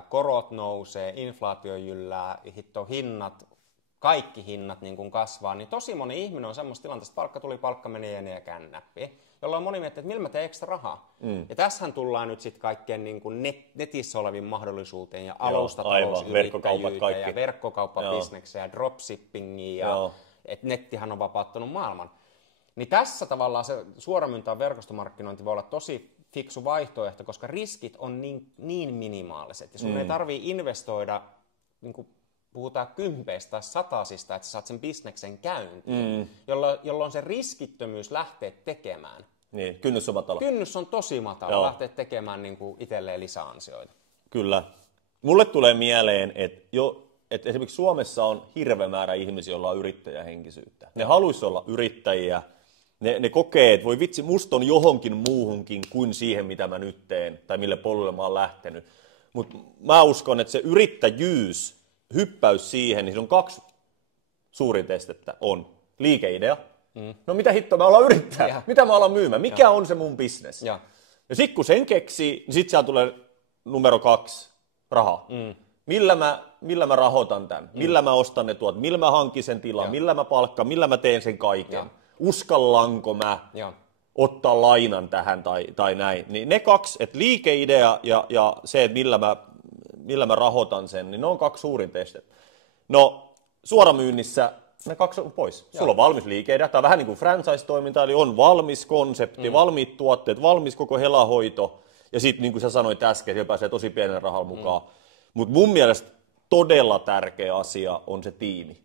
korot nousee, inflaatio jyllää, hinnat, kaikki hinnat niin kuin kasvaa, niin tosi moni ihminen on semmoista tilanteesta, että palkka meni ja kännäppi, jolloin moni miettii, että millä mä teen ekstra rahaa. Ja tässähän tullaan nyt sitten kaikkeen niin kuin netissä oleviin mahdollisuuteen ja alustatalousyrittäjyyteen ja verkkokauppabisnekseen ja dropshippingiin ja että nettihän on vapauttanut maailman. Niin tässä tavallaan se suoramyynti ja verkostomarkkinointi voi olla tosi fiksu vaihtoehto, koska riskit on niin minimaaliset ja sun ei tarvitse investoida, niin kuin puhutaan 10 tai 100, että sä saat sen bisneksen käyntiin, jolloin se riskittömyys lähtee tekemään. Niin, kynnys on matala. Kynnys on tosi matala, lähtee tekemään niin kuin itselleen lisäansioita. Kyllä. Mulle tulee mieleen, että esimerkiksi Suomessa on hirveä määrä ihmisiä, joilla on yrittäjähenkisyyttä. Ne haluaisi olla yrittäjiä. Ne kokee, että voi vitsi, musta on johonkin muuhunkin kuin siihen, mitä mä nyt teen, tai mille polulle mä oon lähtenyt. Mutta mä uskon, että se yrittäjyys, hyppäys siihen, niin se on 2 suurin testettä. On liikeidea. No mitä hittoa, mä ollaan yrittäjä. Mitä mä ollaan myymään? Mikä on se mun business? Ja sit kun sen keksii, niin sit siellä tulee numero 2, raha. Millä mä rahoitan tämän? Millä mä ostan ne tuot? Millä mä hankin sen tilan? Millä mä palkkaan? Millä mä teen sen kaiken? Uskallanko mä ottaa lainan tähän tai näin. Niin ne 2, että liikeidea ja se, että millä mä rahoitan sen, niin ne on 2 suurin testet. No, suoramyynnissä ne 2 on pois. Sulla on valmis liikeidea, tämä on vähän niin kuin franchise-toiminta, eli on valmis konsepti, valmiit tuotteet, valmis koko helahoito, ja sitten niin kuin sä sanoit äsken, siellä pääsee tosi pienen rahalla mukaan. Mutta mun mielestä todella tärkeä asia on se tiimi.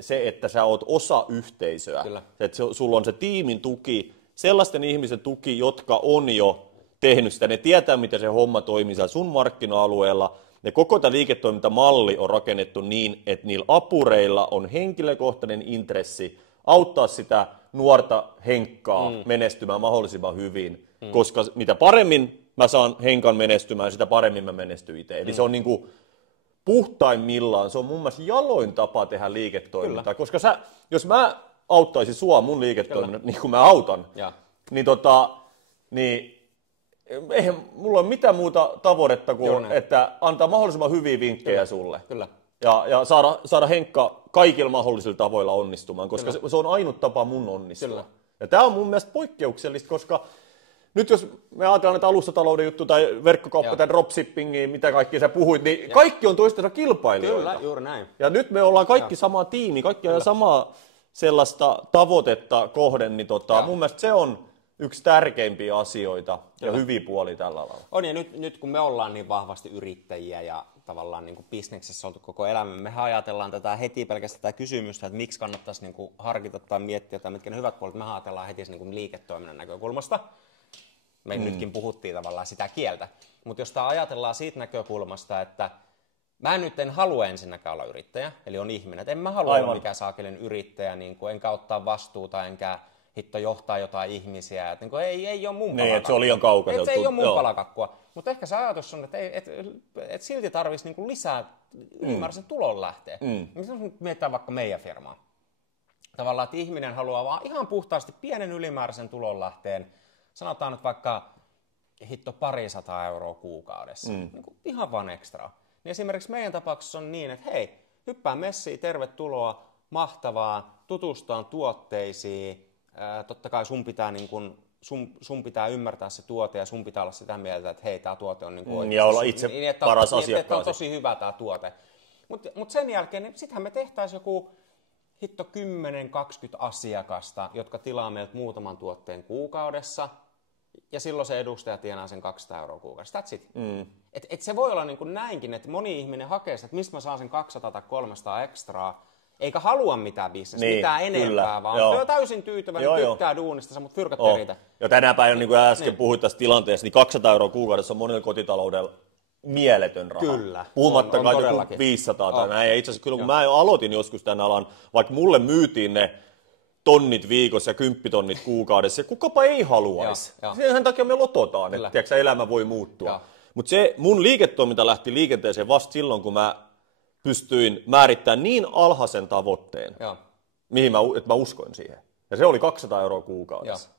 Se, että sä oot osa yhteisöä. Kyllä. Että sulla on se tiimin tuki, sellaisten ihmisen tuki, jotka on jo tehnyt sitä. Ne tietää, miten se homma toimii siellä sun markkina-alueella. Ja koko tämä liiketoimintamalli on rakennettu niin, että niillä apureilla on henkilökohtainen intressi auttaa sitä nuorta Henkkaa menestymään mahdollisimman hyvin, koska mitä paremmin mä saan Henkan menestymään, sitä paremmin mä menestyn itse. Eli se on niinku puhtaimmillaan, se on mun mielestä jaloin tapa tehdä liiketoimintaa, koska jos mä auttaisin sua mun liiketoiminnan, niin kuin mä autan, niin eihän mulla ole mitään muuta tavoitetta kuin, että antaa mahdollisimman hyviä vinkkejä sulle. Kyllä. Ja saada Henkka kaikilla mahdollisilla tavoilla onnistumaan, koska se on ainut tapa mun onnistua. Kyllä. Ja tämä on mun mielestä poikkeuksellista, koska nyt jos me ajatellaan näitä alustatalouden juttu tai verkkokauppa tai dropshippingia, mitä kaikki sä puhuit, niin kaikki on toistensa kilpailijoita. Kyllä, juuri näin. Ja nyt me ollaan kaikki sama tiimi, kaikki on samaa sellaista tavoitetta kohden, niin mun mielestä se on yksi tärkeimpiä asioita ja hyviä puoli tällä alalla. On, ja nyt kun me ollaan niin vahvasti yrittäjiä ja tavallaan niin kuin bisneksessä oltu koko elämä, me ajatellaan tätä heti pelkästään tätä kysymystä, että miksi kannattaisi niin kuin harkita tai miettiä, tai mitkä ne hyvät puolet, me ajatellaan heti niin kuin liiketoiminnan näkökulmasta. Me nytkin puhuttiin tavallaan sitä kieltä, mutta jos tämä ajatellaan siitä näkökulmasta, että mä nyt en halua ensinnäkään olla yrittäjä, eli on ihminen, että en mä halua olla mikään saakelen yrittäjä, niin kuin, enkä ottaa vastuuta, enkä hitto johtaa jotain ihmisiä, että niin ei ole mun palakakkua. Niin, että se on liian kaukana. Se ei ole mun palakakkua. Mutta ehkä se ajatus on, että et silti tarvitsisi niinku lisää ylimääräisen tulon lähteä. Jos mietitään vaikka meidän firmaa. Tavallaan, että ihminen haluaa vaan ihan puhtaasti pienen ylimääräisen tulon lähteen, sanotaan nyt vaikka hitto 200 € kuukaudessa, niin kuin ihan vaan ekstra. Niin esimerkiksi meidän tapauksessa on niin, että hei, hyppää messiin, tervetuloa, mahtavaa, tutustaan tuotteisiin, totta kai sun pitää, niin kun, sun pitää ymmärtää se tuote ja sun pitää olla sitä mieltä, että hei, tämä tuote on niin kuin ja olla itse paras asiakkaasi. Että on tosi hyvä tämä tuote. Mutta sen jälkeen, niin sittenhän me tehtäisiin joku hitto 10-20 asiakasta, jotka tilaa meiltä muutaman tuotteen kuukaudessa, ja silloin se edustaja tienaa sen 200 € kuukaudessa. That's it. Et se voi olla niin kuin näinkin, että moni ihminen hakee sitä, että mistä mä saan sen 200 tai 300 ekstraa, eikä halua mitään bisnestä, mitään enempää, vaan on täysin tyytyväinen, tykkää duunista, mutta fyrkat peritä. Ja tänä päivänä, niin kuin äsken puhuit tästä tilanteesta, niin 200 € kuukaudessa on monilla kotitaloudella mieletön raha. Kyllä. Puhumattakaan joku 500 tai näin. Ja itse asiassa kyllä kun mä aloitin joskus tämän alan, vaikka mulle myytiin ne tonnit viikossa ja 10 tonnit kuukaudessa, ja kukapa ei haluaisi. Sen takia me lototaan, että tiedätkö, elämä voi muuttua. Mutta se mun liiketoiminta lähti liikenteeseen vasta silloin, kun mä pystyin määrittämään niin alhaisen tavoitteen, että mä uskoin siihen. Ja se oli 200 € kuukaudessa.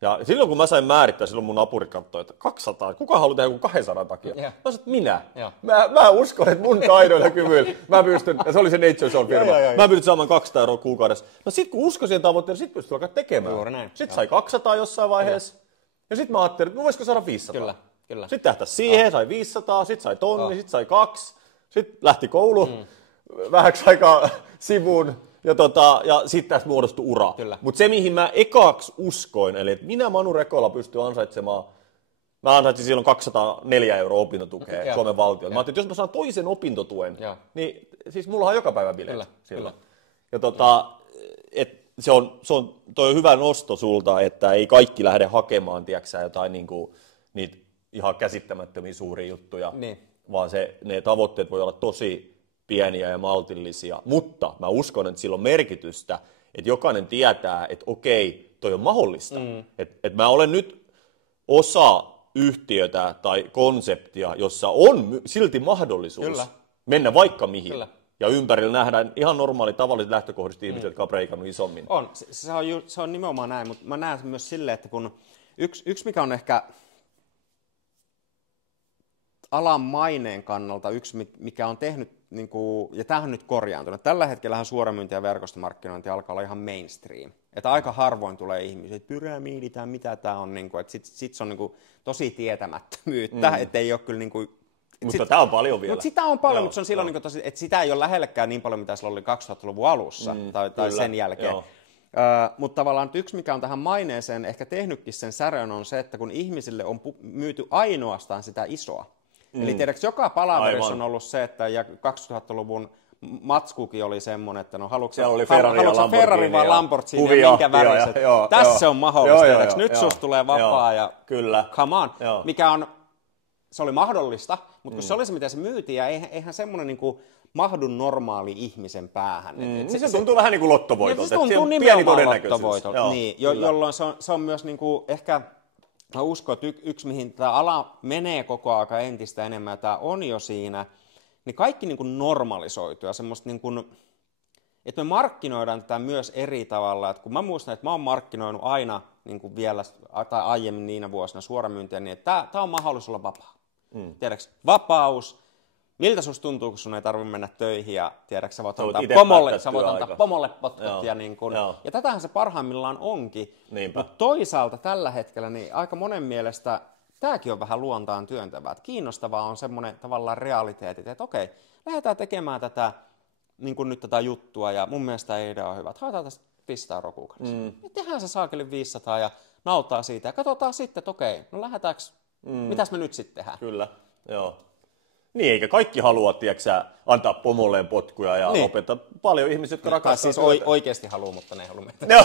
Ja silloin kun mä sain määrittää, silloin mun apuri katsoi, että 200, kuka haluaa tehdä joku 200 takia? Mä sanoin, että minä. Mä uskon, että mun taidoilla ja kyvyillä mä pystyn, ja se oli se Nature Zone firma, mä pystyn saamaan 200 € kuukaudessa. No sit kun uskoi siihen tavoitteeseen, sit pystyi alkaa tekemään. Sitten sai 200 jossain vaiheessa, ja sit mä ajattelin, että voisiko saada 500. Kyllä. Sitten tähtäisi siihen, sai 500, sit sai tonni, sit sai 2, sit lähti koulu vähäksi aikaa sivuun. Ja sitten tässä muodostui ura. Mutta se, mihin mä ekaksi uskoin, eli että minä Manu Rekola pystyn ansaitsemaan, mä ansaitsin silloin 204 € opintotukea Suomen valtiolta. Mä ajattelin, että jos mä saan toisen opintotuen, niin siis mulla on joka päivä bileet silloin. Ja toi on hyvä nosto sulta, että ei kaikki lähde hakemaan, tiedätkö, jotain niinku, niitä ihan käsittämättömiä suuria juttuja, vaan ne tavoitteet voi olla tosi pieniä ja maltillisia, mutta mä uskon, että sillä on merkitystä, että jokainen tietää, että okei, toi on mahdollista. Että mä olen nyt osa yhtiötä tai konseptia, jossa on silti mahdollisuus mennä vaikka mihin. Ja ympärillä nähdään ihan normaali tavalliset lähtökohdiset ihmiset, jotka on breikannut isommin. Se on nimenomaan näin, mutta mä näen myös silleen, että kun yksi mikä on ehkä alan maineen kannalta yksi, mikä on tehnyt, niin kuin, ja tämähän on nyt korjaantunut. Tällä hetkellähän suoramyynti ja verkostomarkkinointi alkaa olla ihan mainstream. Että aika harvoin tulee ihmisiä, että pyramiidi tai mitä tämä on. Niin kuin, että sit se on niin kuin, tosi tietämättömyyttä, että ei ole kyllä... Niin kuin, mutta tämä on paljon vielä. Mutta sitä on paljon, mutta se on silloin, niin kuin, tosi, että sitä ei ole lähellekään niin paljon, mitä sillä oli 2000-luvun alussa tai sen jälkeen. Mutta tavallaan yksi, mikä on tähän maineeseen ehkä tehnytkin sen särön, on se, että kun ihmisille on myyty ainoastaan sitä isoa. Eli tiedätkö, joka palaverissa on ollut se, että 2000-luvun matskukin oli semmoinen, että no haluatko Ferrari vai Lamborghini ja minkä väriset. Tässä on mahdollista. Nyt susta tulee vapaa ja come on. Mikä on, se oli mahdollista, mutta kun se oli se, mitä se myytiin, ja eihän semmoinen niinku mahdu normaali ihmisen päähän. Se tuntuu vähän niin kuin lottovoitolta. Se tuntuu nimenomaan lottovoitolta, niin, jolloin se on myös niin kuin, ehkä, mä uskon, että yksi mihin tämä ala menee koko ajan entistä enemmän, ja tämä on jo siinä, niin kaikki niin kuin normalisoituu ja semmoista niin kuin, että me markkinoidaan tätä myös eri tavalla. Että kun mä muistan, että mä oon markkinoinut aina niin kuin vielä, tai aiemmin niinä vuosina suoramyyntiä, niin että tämä on mahdollisuus olla vapaa. Tiedätkö, vapaus, miltä susta tuntuu, kun sun ei tarvitse mennä töihin ja tiedätkö, sä voit antaa pomolle potkut. Ja tätähän se parhaimmillaan onkin. Mutta toisaalta tällä hetkellä niin aika monen mielestä tämäkin on vähän luontaan työntävää. Että kiinnostavaa on semmoinen tavallaan realiteetit, että okei, lähdetään tekemään tätä, niin kuin nyt tätä juttua, ja mun mielestä tämä idea on hyvä, että haetaan tästä 500 € kuukaudessa. Ja tehdään se saakeli 500 ja nauttaa siitä, ja katsotaan sitten, että okei, no lähdetäänkö, mitäs me nyt sitten tehdään? Kyllä, joo. Niin, eikä kaikki halua, tiedätkö, antaa pomolleen potkuja ja opettaa. Paljon ihmisiä, jotka rakastaa siis oikeasti haluaa, mutta ne ei halua mennä. No.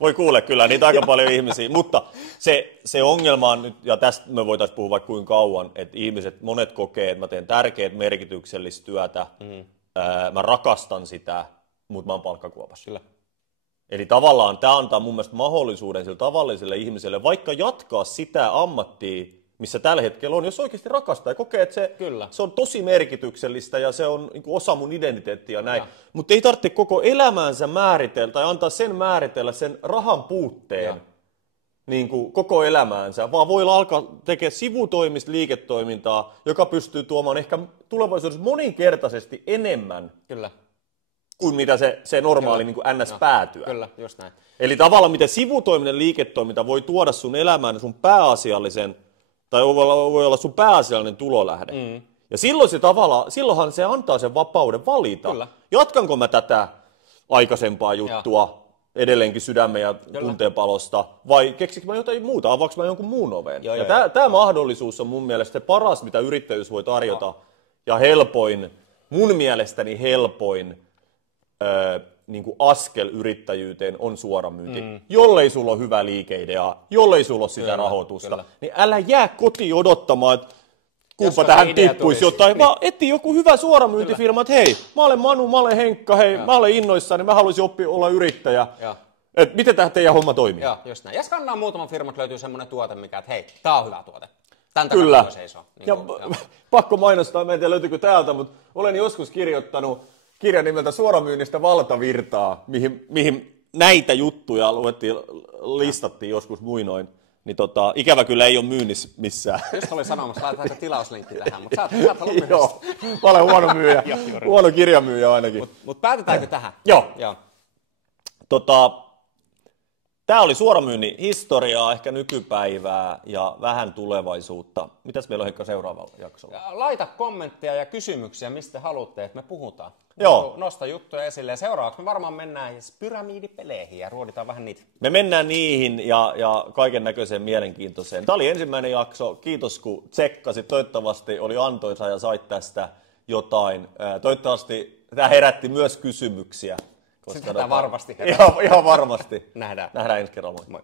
Voi kuule kyllä, niitä aika paljon ihmisiä. Mutta se ongelma on nyt, ja tästä me voitaisiin puhua vaikka kuinka kauan, että monet kokee, että mä teen tärkeät merkityksellistä työtä, mä rakastan sitä, mutta mä oon palkkakuopassa. Kyllä. Eli tavallaan tämä antaa mun mielestä mahdollisuuden sille tavalliselle ihmiselle vaikka jatkaa sitä ammattia, missä tällä hetkellä on, jos oikeasti rakastaa ja kokee, että se on tosi merkityksellistä ja se on niin kuin osa mun identiteettiä ja näin. Mutta ei tarvitse koko elämäänsä määritellä tai antaa sen määritellä sen rahan puutteen niin kuin koko elämäänsä, vaan voi alkaa tekemään sivutoimista liiketoimintaa, joka pystyy tuomaan ehkä tulevaisuudessa moninkertaisesti enemmän kuin mitä se normaali niin kuin NS-päätyä. Kyllä, just näin. Eli tavallaan miten sivutoiminen liiketoiminta voi tuoda sun elämään sun pääasiallisen tai voi olla sun pääasiallinen tulolähde. Ja silloinhan se antaa sen vapauden valita. Kyllä. Jatkanko mä tätä aikaisempaa juttua edelleenkin sydämen ja tunteen palosta, vai keksikö mä jotain muuta, avaanko mä jonkun muun oven? Tämä mahdollisuus on mun mielestä se paras, mitä yrittäjyys voi tarjota, ja helpoin, mun mielestäni helpoin niin kuin askel yrittäjyyteen on suoramyynti. Jollei sulla ole hyvä liikeidea, jollei sulla ole sitä rahoitusta, niin älä jää kotiin odottamaan, että kumpa tähän tippuisi jotain, vaan etsi joku hyvä suoramyyntifirma, että hei, mä olen Manu, mä olen Henkka, hei, mä olen innoissani, mä haluaisin oppia olla yrittäjä. Että miten tämä teidän homma toimii? Joo, just näin. Ja skannaa muutaman firmat löytyy semmoinen tuote, mikä, että hei, tää on hyvä tuote. Tän takana voi seisoo. Pakko mainostaa, mä en tiedä löytyykö täältä, mutta olen joskus kirjoittanut kirjan nimeltä Suoramyynnistä valtavirtaa, mihin näitä juttuja listattiin joskus muinoin. Niin ikävä kyllä ei ole myynnissä missään. Just olin sanomassa, laitetaan tilauslinkki tähän, mutta saat olla Joo, mä olen huono myyjä, huono kirjamyyjä ainakin. Mutta päätetäänkö tähän? Joo. Tämä oli suoramyynnin historiaa, ehkä nykypäivää ja vähän tulevaisuutta. Mitäs meillä on Henkka seuraavalla jaksolla? Laita kommentteja ja kysymyksiä, mistä haluatte, että me puhutaan. Joo. Nosta juttuja esille ja seuraavaksi me varmaan mennään pyramidipeleihin ja ruoditaan vähän niitä. Me mennään niihin ja kaiken näköiseen mielenkiintoiseen. Tämä oli ensimmäinen jakso. Kiitos kun tsekkasit. Toivottavasti oli antoisa ja sait tästä jotain. Toivottavasti tämä herätti myös kysymyksiä. Sitä varmasti. Ihan varmasti. Nähdään. Nähdään ensi kerralla. Moi.